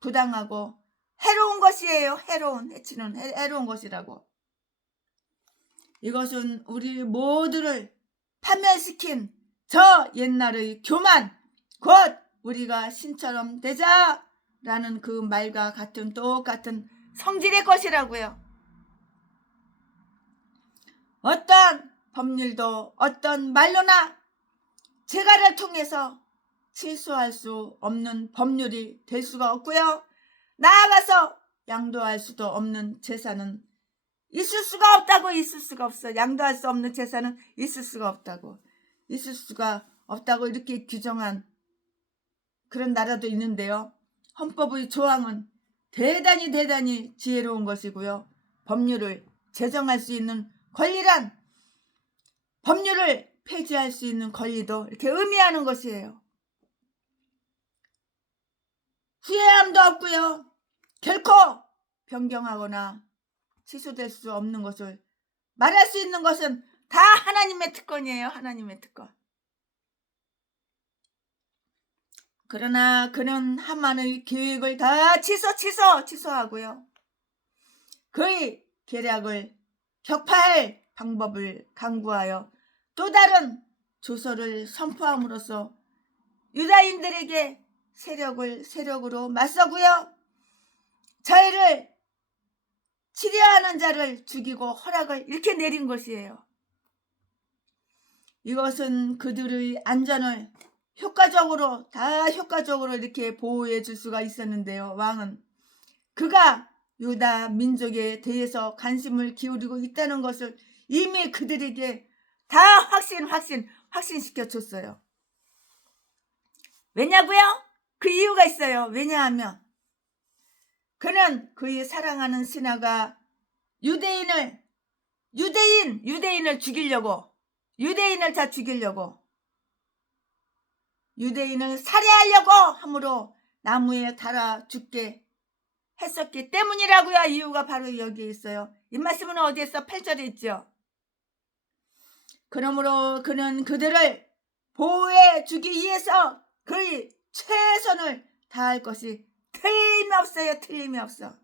부당하고 해로운 것이에요. 해로운 것이라고. 이것은 우리 모두를 파멸시킨 저 옛날의 교만, 곧 우리가 신처럼 되자라는 그 말과 같은 똑같은 성질의 것이라고요. 어떤 법률도 어떤 말로나 재가를 통해서 취소할 수 없는 법률이 될 수가 없고요. 나아가서 양도할 수도 없는 재산은 있을 수가 없다고. 양도할 수 없는 재산은 있을 수가 없다고 이렇게 규정한 그런 나라도 있는데요. 헌법의 조항은 대단히 지혜로운 것이고요. 법률을 제정할 수 있는 권리란 법률을 폐지할 수 있는 권리도 이렇게 의미하는 것이에요. 후회함도 없고요. 결코 변경하거나 취소될 수 없는 것을 말할 수 있는 것은 다 하나님의 특권이에요. 하나님의 특권. 그러나 그는 하만의 계획을 다 취소하고요. 그의 계략을 격파할 방법을 강구하여 또 다른 조서를 선포함으로써 유다인들에게 세력으로 맞서고요. 저희를 치려하는 자를 죽이고 허락을 이렇게 내린 것이에요. 이것은 그들의 안전을 효과적으로 이렇게 보호해 줄 수가 있었는데요. 왕은 그가 유다 민족에 대해서 관심을 기울이고 있다는 것을 이미 그들에게 다 확신시켜 줬어요. 왜냐고요? 그 이유가 있어요. 왜냐하면 그는 그의 사랑하는 신하가 유대인을 죽이려고, 유대인을 살해하려고 함으로 나무에 달아 죽게 했었기 때문이라고요. 이유가 바로 여기에 있어요. 이 말씀은 어디에 있어? 8절에 있죠. 그러므로 그는 그들을 보호해 주기 위해서 그의 최선을 다할 것이 틀림이 없어요. 틀림이 없어.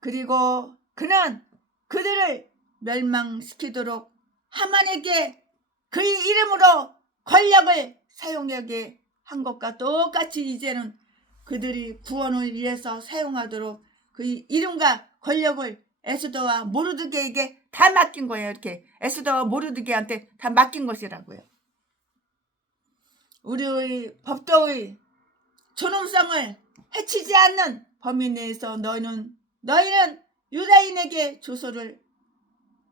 그리고 그는 그들을 멸망시키도록 하만에게 그의 이름으로 권력을 사용하게 한 것과 똑같이 이제는 그들이 구원을 위해서 사용하도록 그의 이름과 권력을 에스더와 모르드게에게 다 맡긴 거예요. 이렇게 에스더와 모르드게한테 다 맡긴 것이라고요. 우리의 법도의 존엄성을 해치지 않는 범위 내에서 너희는 유다인에게 조서를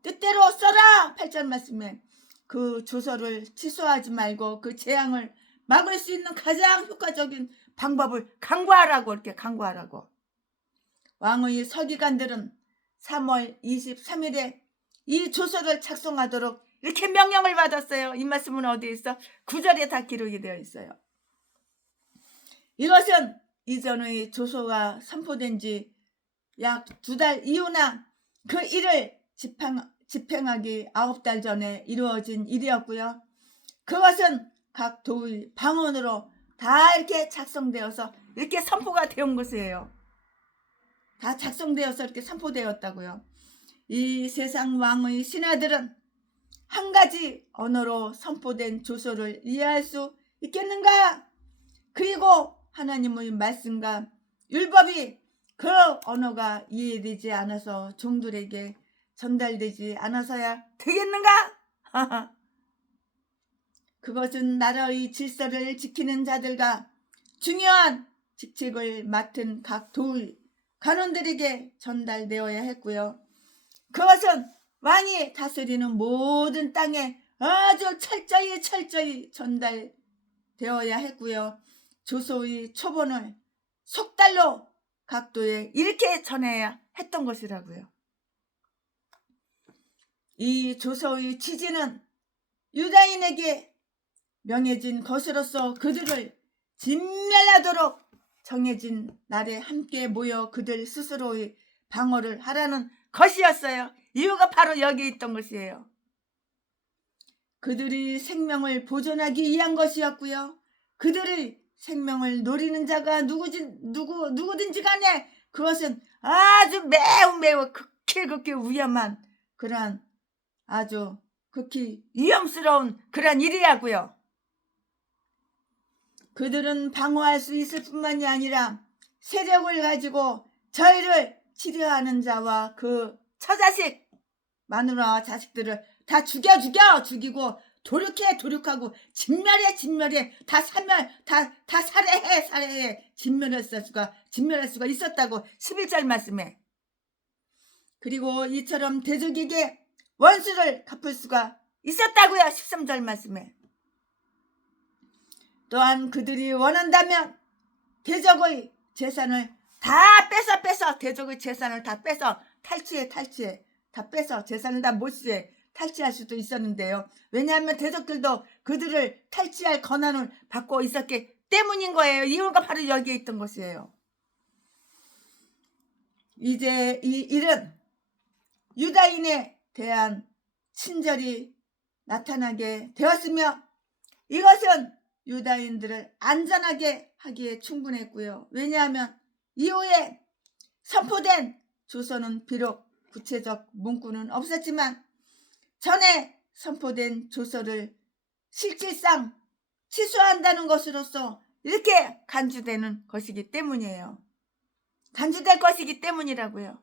뜻대로 써라. 8절 말씀에 그 조서를 취소하지 말고 그 재앙을 막을 수 있는 가장 효과적인 방법을 강구하라고, 이렇게 강구하라고. 왕의 서기관들은 3월 23일에 이 조서를 작성하도록 이렇게 명령을 받았어요. 이 말씀은 어디에 있어? 9절에 다 기록이 되어 있어요. 이것은 이전의 조서가 선포된 지 약 2달 이후나 그 일을 집행하기 9달 전에 이루어진 일이었고요. 그것은 각 도의 방언으로 다 이렇게 작성되어서 이렇게 선포가 되온 것이에요. 다 작성되어서 이렇게 선포되었다고요. 이 세상 왕의 신하들은 한 가지 언어로 선포된 조서를 이해할 수 있겠는가? 그리고 하나님의 말씀과 율법이 그 언어가 이해되지 않아서 종들에게 전달되지 않아서야 되겠는가? 그것은 나라의 질서를 지키는 자들과 중요한 직책을 맡은 각 도의 관원들에게 전달되어야 했고요. 그것은 왕이 다스리는 모든 땅에 아주 철저히 전달되어야 했고요. 조서의 초본을 속달로 각도에 이렇게 전해야 했던 것이라고요. 이 조서의 취지는 유다인에게 명해진 것으로서 그들을 진멸하도록 정해진 날에 함께 모여 그들 스스로의 방어를 하라는 것이었어요. 이유가 바로 여기 있던 것이에요. 그들이 생명을 보존하기 위한 것이었고요. 그들의 생명을 노리는 자가 누구든지 간에 그것은 아주 매우 극히 위험한 그러한 아주 극히 위험스러운 그러한 일이라고요. 그들은 방어할 수 있을 뿐만이 아니라 세력을 가지고 저희를 치료하는 자와 그 처자식 마누라와 자식들을 다 죽이고 도륙하고 진멸해 다 살해해 진멸할 수가 있었다고 11절 말씀에. 그리고 이처럼 대적에게 원수를 갚을 수가 있었다고요. 13절 말씀에. 또한 그들이 원한다면 대적의 재산을 다 빼서 대적의 재산을 다 빼서 탈취해 다 빼서 재산을 다 몰수해 탈취할 수도 있었는데요. 왜냐하면 대적들도 그들을 탈취할 권한을 받고 있었기 때문인 거예요. 이유가 바로 여기에 있던 것이에요. 이제 이 일은 유다인에 대한 친절이 나타나게 되었으며 이것은 유다인들을 안전하게 하기에 충분했고요. 왜냐하면 이후에 선포된 조서는 비록 구체적 문구는 없었지만 전에 선포된 조서를 실질상 취소한다는 것으로서 이렇게 간주되는 것이기 때문이에요. 간주될 것이기 때문이라고요.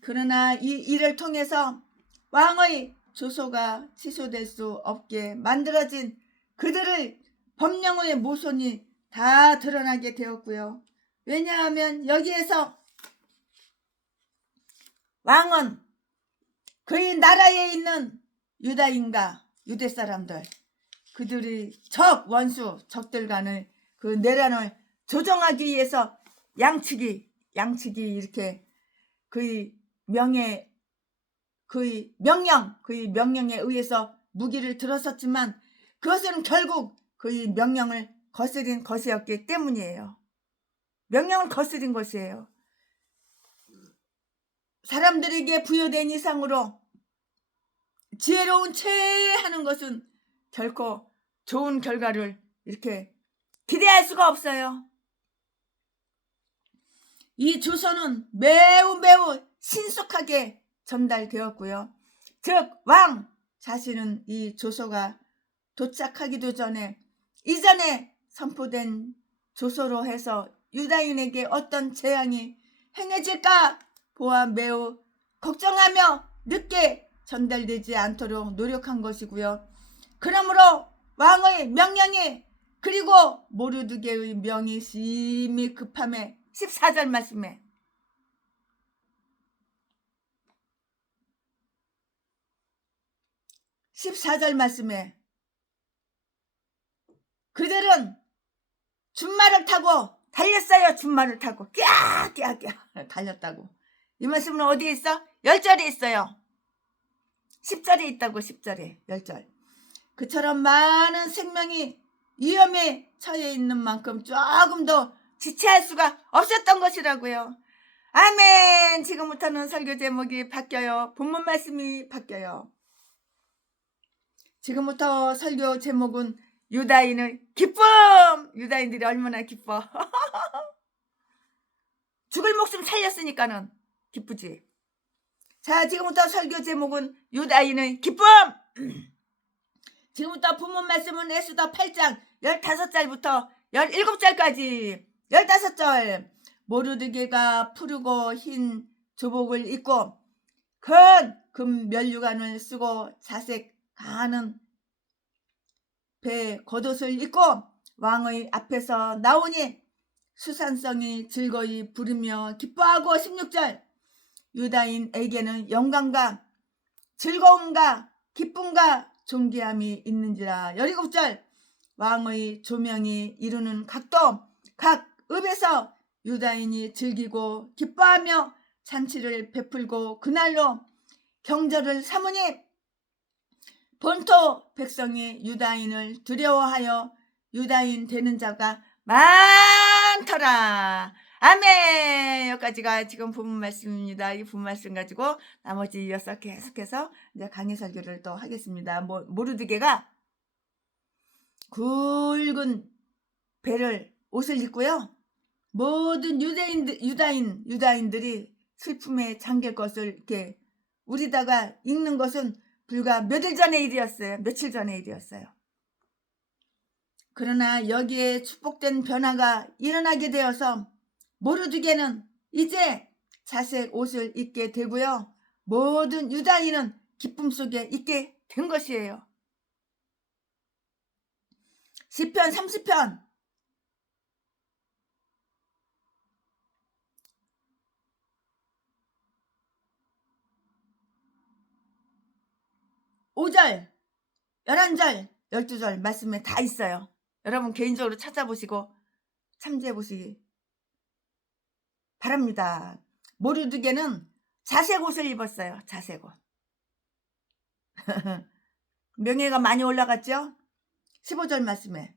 그러나 이 일을 통해서 왕의 조서가 취소될 수 없게 만들어진 그들의 법령의 모손이 다 드러나게 되었고요. 왜냐하면 여기에서 왕은 그의 나라에 있는 유다인과 유대 사람들, 그들이 적들 간의 그 내란을 조정하기 위해서 양측이 이렇게 그의 명령에 의해서 무기를 들었었지만 그것은 결국 그의 명령을 거스린 것이었기 때문이에요. 명령을 거스린 것이에요. 사람들에게 부여된 이상으로 지혜로운 체하는 것은 결코 좋은 결과를 이렇게 기대할 수가 없어요. 이 조서는 매우 신속하게 전달되었고요. 즉 왕 자신은 이 조서가 도착하기도 전에 이전에 선포된 조서로 해서 유다인에게 어떤 재앙이 행해질까 보아 매우 걱정하며 늦게 전달되지 않도록 노력한 것이고요. 그러므로 왕의 명령이 그리고 모르드게의 명이 심히 급함에 14절 말씀에 그들은 준말을 타고 달렸어요. 준말을 타고 끼야 달렸다고. 이 말씀은 어디에 있어? 10절에 있어요. 10절에 있다고. 10절에 10절. 그처럼 많은 생명이 위험에 처해 있는 만큼 조금도 지체할 수가 없었던 것이라고요. 아멘. 지금부터는 설교 제목이 바뀌어요. 본문 말씀이 바뀌어요. 지금부터 설교 제목은 유다인의 기쁨. 유다인들이 얼마나 기뻐. 죽을 목숨 살렸으니까는 기쁘지. 자, 지금부터 설교 제목은 유다인의 기쁨. 지금부터 본문 말씀은 에스더 8장 15절부터 17절까지 15절. 모르드게가 푸르고 흰 조복을 입고 큰 금 면류관을 쓰고 자색 가는 배 겉옷을 입고 왕의 앞에서 나오니 수산성이 즐거이 부르며 기뻐하고 16절. 유다인에게는 영광과 즐거움과 기쁨과 존귀함이 있는지라. 17절. 왕의 조명이 이루는 각도 각 읍에서 유다인이 즐기고 기뻐하며 잔치를 베풀고 그날로 경절을 삼으니 본토 백성이 유다인을 두려워하여 유다인 되는 자가 많더라. 아멘. 여기까지가 지금 본문 말씀입니다. 이 본문 말씀 가지고 나머지 이어서 계속해서 이제 강의 설교를 또 하겠습니다. 모르드게가 굵은 옷을 입고요. 모든 유다인들이 슬픔에 잠길 것을 이렇게 우리다가 읽는 것은 불과 며칠 전의 일이었어요. 그러나 여기에 축복된 변화가 일어나게 되어서 모르드게는 이제 자색 옷을 입게 되고요. 모든 유다인은 기쁨 속에 있게 된 것이에요. 시편 30편 5절, 11절, 12절 말씀에 다 있어요. 여러분 개인적으로 찾아보시고 참조해 보시기 바랍니다. 모르드게는 자색 옷을 입었어요. 자색 옷. 명예가 많이 올라갔죠? 15절 말씀에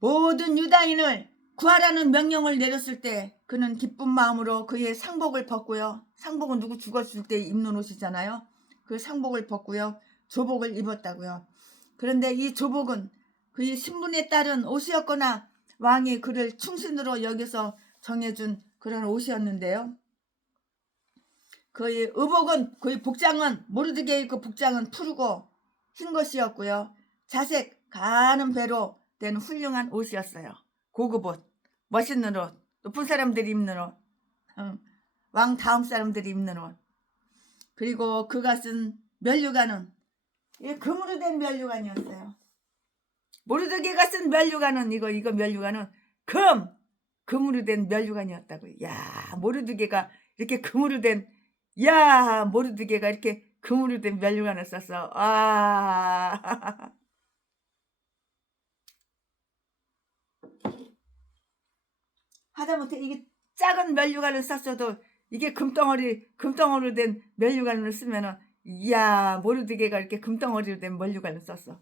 모든 유다인을 구하라는 명령을 내렸을 때 그는 기쁜 마음으로 그의 상복을 벗고요. 상복은 누구 죽었을 때 입는 옷이잖아요. 그 상복을 벗고요. 조복을 입었다고요. 그런데 이 조복은 그의 신분에 따른 옷이었거나 왕이 그를 충신으로 여겨서 정해준 그런 옷이었는데요. 그의 의복은, 그의 복장은, 모르드게의 그 복장은 푸르고 흰 것이었고요. 자색 가는 배로 된 훌륭한 옷이었어요. 고급 옷, 멋있는 옷, 높은 사람들이 입는 옷, 왕 다음 사람들이 입는 옷. 그리고 그가 쓴 면류관은 금으로 된 면류관이었어요. 모르드게가 쓴 면류관은 이거 면류관은 금으로 된 면류관이었다고. 야, 모르드게가 이렇게 금으로 된 면류관을 썼어. 하다못해 이게 작은 면류관을 썼어도 이게 금덩어리로 된 면류관을 쓰면은 이야, 모르드게가 이렇게 금덩어리로 된 면류관을 썼어.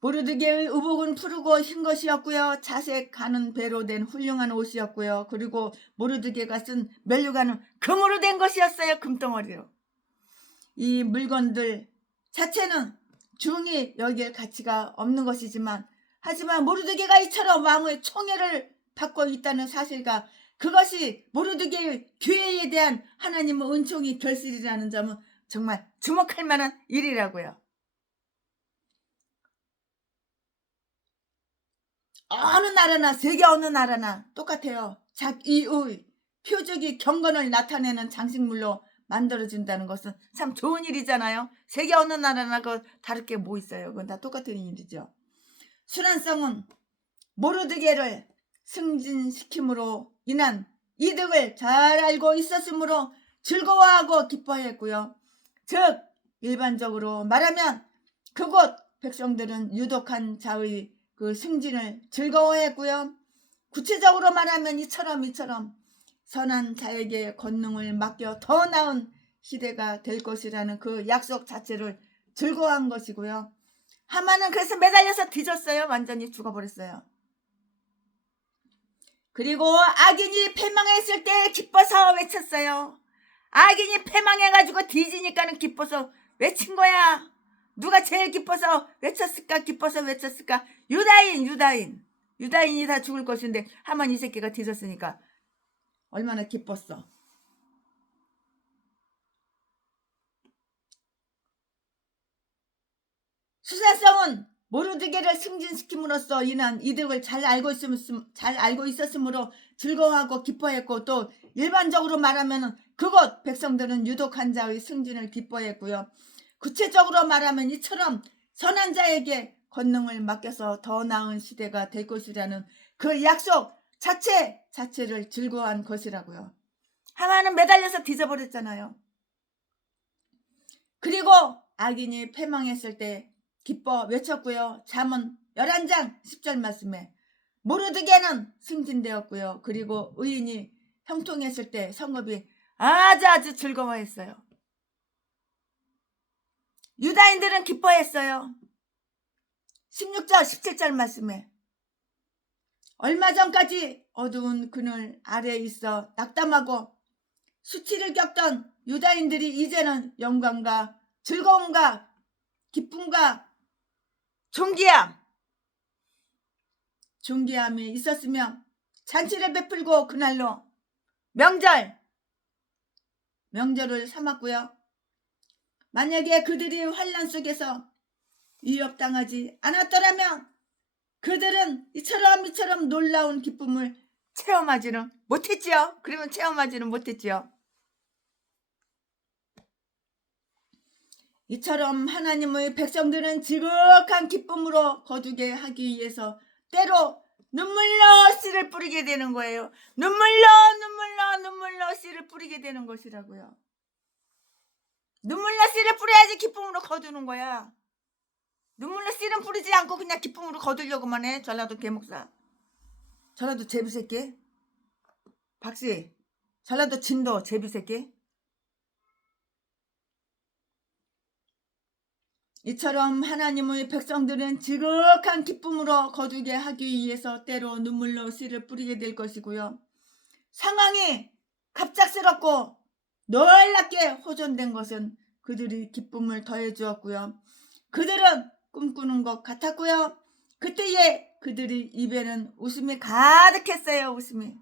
모르드게의 의복은 푸르고 흰 것이었고요. 자색 가는 배로 된 훌륭한 옷이었고요. 그리고 모르드게가 쓴 면류관은 금으로 된 것이었어요. 금덩어리로. 이 물건들 자체는 중히 여길 가치가 없는 것이지만, 하지만 모르드게가 이처럼 왕의 총애를 받고 있다는 사실과 그것이 모르드게의 교회에 대한 하나님의 은총이 결실이라는 점은 정말 주목할 만한 일이라고요. 어느 나라나, 세계 어느 나라나 똑같아요. 자기의 표적이 경건을 나타내는 장식물로 만들어진다는 것은 참 좋은 일이잖아요. 세계 어느 나라나 그 다를 게 뭐 있어요. 그건 다 똑같은 일이죠. 순환성은 모르드게를 승진시킴으로 인한 이득을 잘 알고 있었으므로 즐거워하고 기뻐했고요. 즉 일반적으로 말하면 그곳 백성들은 유독한 자의 그 승진을 즐거워했고요. 구체적으로 말하면 이처럼 선한 자에게 권능을 맡겨 더 나은 시대가 될 것이라는 그 약속 자체를 즐거워한 것이고요. 하만은 그래서 매달려서 뒤졌어요. 완전히 죽어버렸어요. 그리고 악인이 패망했을 때 기뻐서 외쳤어요. 악인이 패망해가지고 뒤지니까는 기뻐서 외친 거야. 누가 제일 기뻐서 외쳤을까? 유다인이 다 죽을 것인데 하만 이 새끼가 뒤졌으니까 얼마나 기뻤어. 수사성은 모르드게를 승진시킴으로써 인한 이득을 잘 알고 있었으므로 즐거워하고 기뻐했고, 또 일반적으로 말하면 그곳 백성들은 유독한 자의 승진을 기뻐했고요. 구체적으로 말하면 이처럼 선한 자에게 권능을 맡겨서 더 나은 시대가 될 것이라는 그 약속 자체를 즐거워한 것이라고요. 하만은 매달려서 뒤져버렸잖아요. 그리고 악인이 패망했을 때 기뻐 외쳤고요. 잠언 11장 10절 말씀에 모르드게는 승진되었고요. 그리고 의인이 형통했을 때 성읍이 아주 즐거워했어요. 유다인들은 기뻐했어요. 16절 17절 말씀에 얼마 전까지 어두운 그늘 아래에 있어 낙담하고 수치를 겪던 유다인들이 이제는 영광과 즐거움과 기쁨과 존귀함이 있었으며 잔치를 베풀고 그날로 명절을 삼았고요. 만약에 그들이 환난 속에서 위협당하지 않았더라면 그들은 이처럼 놀라운 기쁨을 체험하지는 못했지요. 이처럼 하나님의 백성들은 지극한 기쁨으로 거두게 하기 위해서 때로 눈물로 씨를 뿌리게 되는 거예요. 눈물로 씨를 뿌리게 되는 것이라고요. 눈물로 씨를 뿌려야지 기쁨으로 거두는 거야. 눈물로 씨는 뿌리지 않고 그냥 기쁨으로 거두려고만 해. 전라도 개목사, 전라도 제비새끼, 박씨, 전라도 진도 제비새끼. 이처럼 하나님의 백성들은 지극한 기쁨으로 거두게 하기 위해서 때로 눈물로 씨를 뿌리게 될 것이고요. 상황이 갑작스럽고 놀랍게 호전된 것은 그들이 기쁨을 더해 주었고요. 그들은 꿈꾸는 것 같았고요. 그때에 그들이 입에는 웃음이 가득했어요. 웃음이.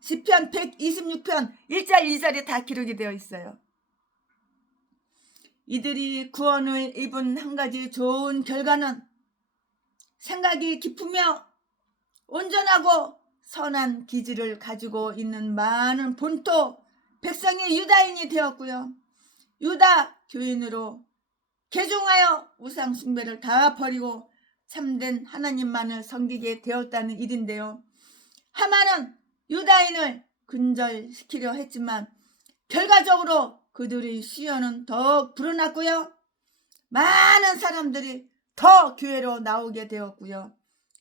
시편 126편 1절 2절에 다 기록이 되어 있어요. 이들이 구원을 입은 한 가지 좋은 결과는 생각이 깊으며 온전하고 선한 기질을 가지고 있는 많은 본토 백성이 유다인이 되었고요. 유다 교인으로 개종하여 우상 숭배를 다 버리고 참된 하나님만을 섬기게 되었다는 일인데요. 하만은 유다인을 근절시키려 했지만 결과적으로 그들의 시연은 더욱 불어났고요. 많은 사람들이 더 교회로 나오게 되었고요.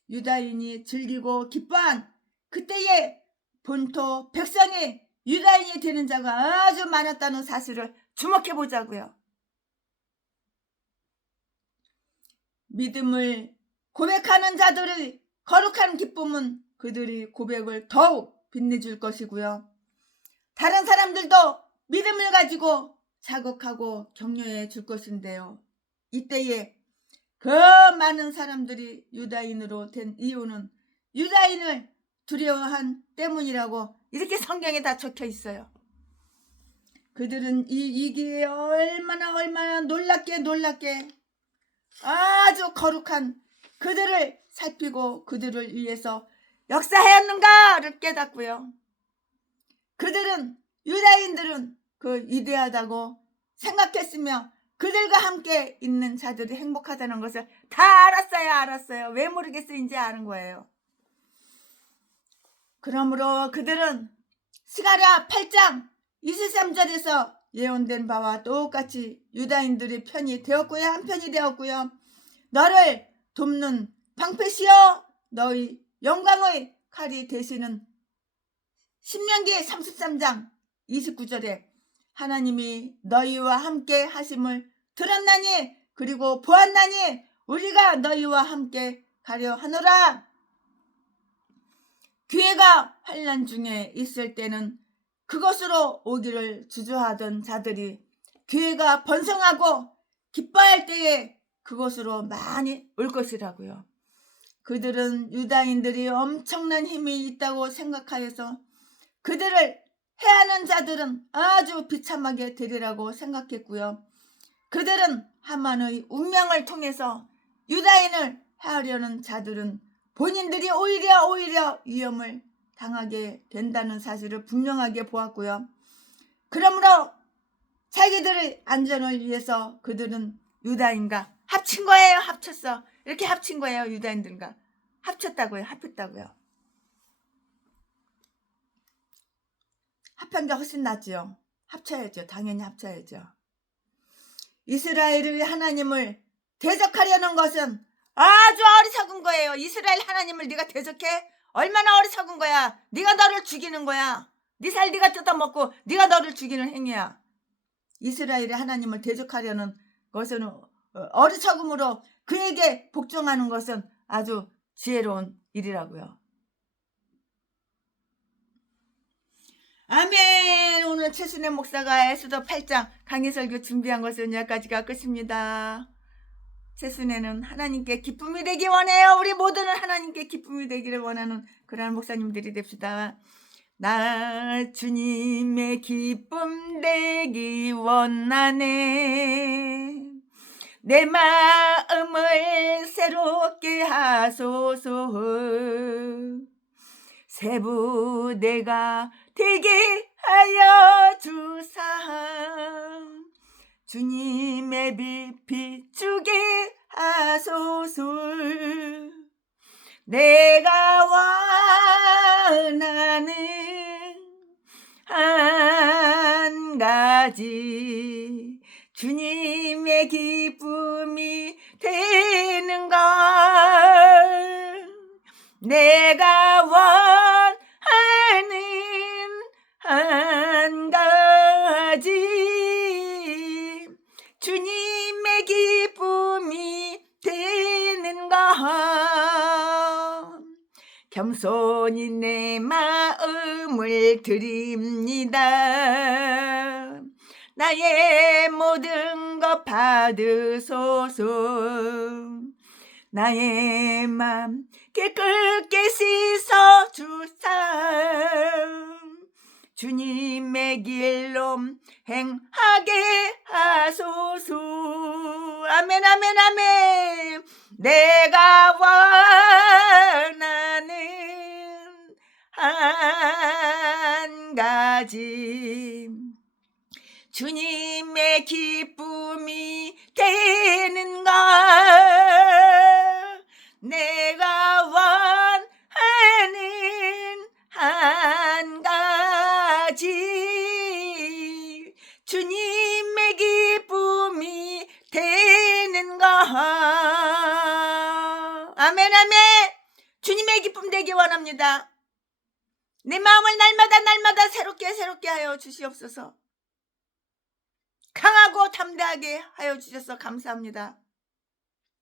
유다인이 즐기고 기뻐한 그때의 본토 백성이 유다인이 되는 자가 아주 많았다는 사실을 주목해 보자고요. 믿음을 고백하는 자들의 거룩한 기쁨은 그들이 고백을 더욱 빛내줄 것이고요. 다른 사람들도 믿음을 가지고 자극하고 격려해 줄 것인데요. 이때에 그 많은 사람들이 유다인으로 된 이유는 유다인을 두려워한 때문이라고 이렇게 성경에 다 적혀 있어요. 그들은 이 기회에 얼마나 놀랍게 아주 거룩한 그들을 살피고 그들을 위해서 역사하였는가를 깨닫고요. 유다인들은 그 위대하다고 생각했으며 그들과 함께 있는 자들이 행복하다는 것을 다 알았어요. 왜 모르겠어요? 이제 아는 거예요. 그러므로 그들은 스가랴 8장 23절에서 예언된 바와 똑같이 유다인들의 편이 되었고요. 한편이 되었고요. 너를 돕는 방패시여 너희 영광의 칼이 되시는 신명기 33장 29절에 하나님이 너희와 함께 하심을 들었나니 그리고 보았나니 우리가 너희와 함께 가려 하노라. 기회가 환난 중에 있을 때는 그것으로 오기를 주저하던 자들이 기회가 번성하고 기뻐할 때에 그것으로 많이 올 것이라고요. 그들은 유다인들이 엄청난 힘이 있다고 생각하여서 그들을 해하는 자들은 아주 비참하게 되리라고 생각했고요. 그들은 하만의 운명을 통해서 유다인을 해하려는 자들은 본인들이 오히려 위험을 당하게 된다는 사실을 분명하게 보았고요. 그러므로 자기들의 안전을 위해서 그들은 유다인과 합친 거예요. 합쳤어. 이렇게 합친 거예요. 유다인들과 합쳤다고요. 합했다고요. 합한 게 훨씬 낫죠. 합쳐야죠. 당연히 합쳐야죠. 이스라엘의 하나님을 대적하려는 것은 아주 어리석은 거예요. 이스라엘 하나님을 네가 대적해? 얼마나 어리석은 거야. 네가 너를 죽이는 거야. 네 살 네가 뜯어먹고 네가 너를 죽이는 행위야. 이스라엘의 하나님을 대적하려는 것은 어리석음으로 그에게 복종하는 것은 아주 지혜로운 일이라고요. 아멘. 오늘 최순애 목사가 에스더 8장 강의 설교 준비한 것은 여기까지가 끝입니다. 최순애는 하나님께 기쁨이 되기 원해요. 우리 모두는 하나님께 기쁨이 되기를 원하는 그러한 목사님들이 됩시다. 나 주님의 기쁨 되기 원하네. 내 마음을 새롭게 하소서. 새 부대가 되게 하여 주사. 주님의 빛 비추게 하소서. 내가 원하는 한 가지 주님의 기쁨이 되는 걸. 내가 원하는 한 가지 주님의 기쁨이 되는 것. 겸손히 내 마음을 드립니다. 나의 모든 것 받으소서. 나의 맘 깨끗게 씻어주사. 주님의 길로 행하게 하소서. 아멘 아멘 아멘. 내가 원하는 한 가지 주님의 기쁨이 되는 것. 내가 원하는 한 가지 주님의 기쁨이 되는 것. 아멘 아멘. 주님의 기쁨 되기 원합니다. 내 마음을 날마다 새롭게 하여 주시옵소서. 강하고 담대하게 하여 주셔서 감사합니다.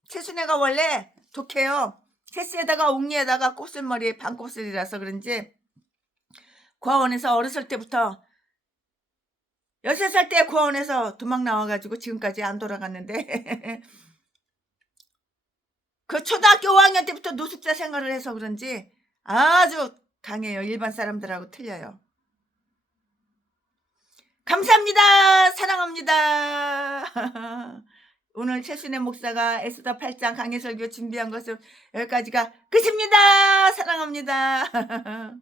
최순애가 원래 독해요. 세스에다가 옥리에다가 곱슬머리 반곱슬이라서 그런지 고아원에서 어렸을 때부터 13살 때 고아원에서 도망 나와가지고 지금까지 안 돌아갔는데 그 초등학교 5학년 때부터 노숙자 생활을 해서 그런지 아주 강해요. 일반 사람들하고 틀려요. 감사합니다. 사랑합니다. 오늘 최순애 목사가 에스더 8장 강해 설교 준비한 것은 여기까지가 끝입니다. 사랑합니다.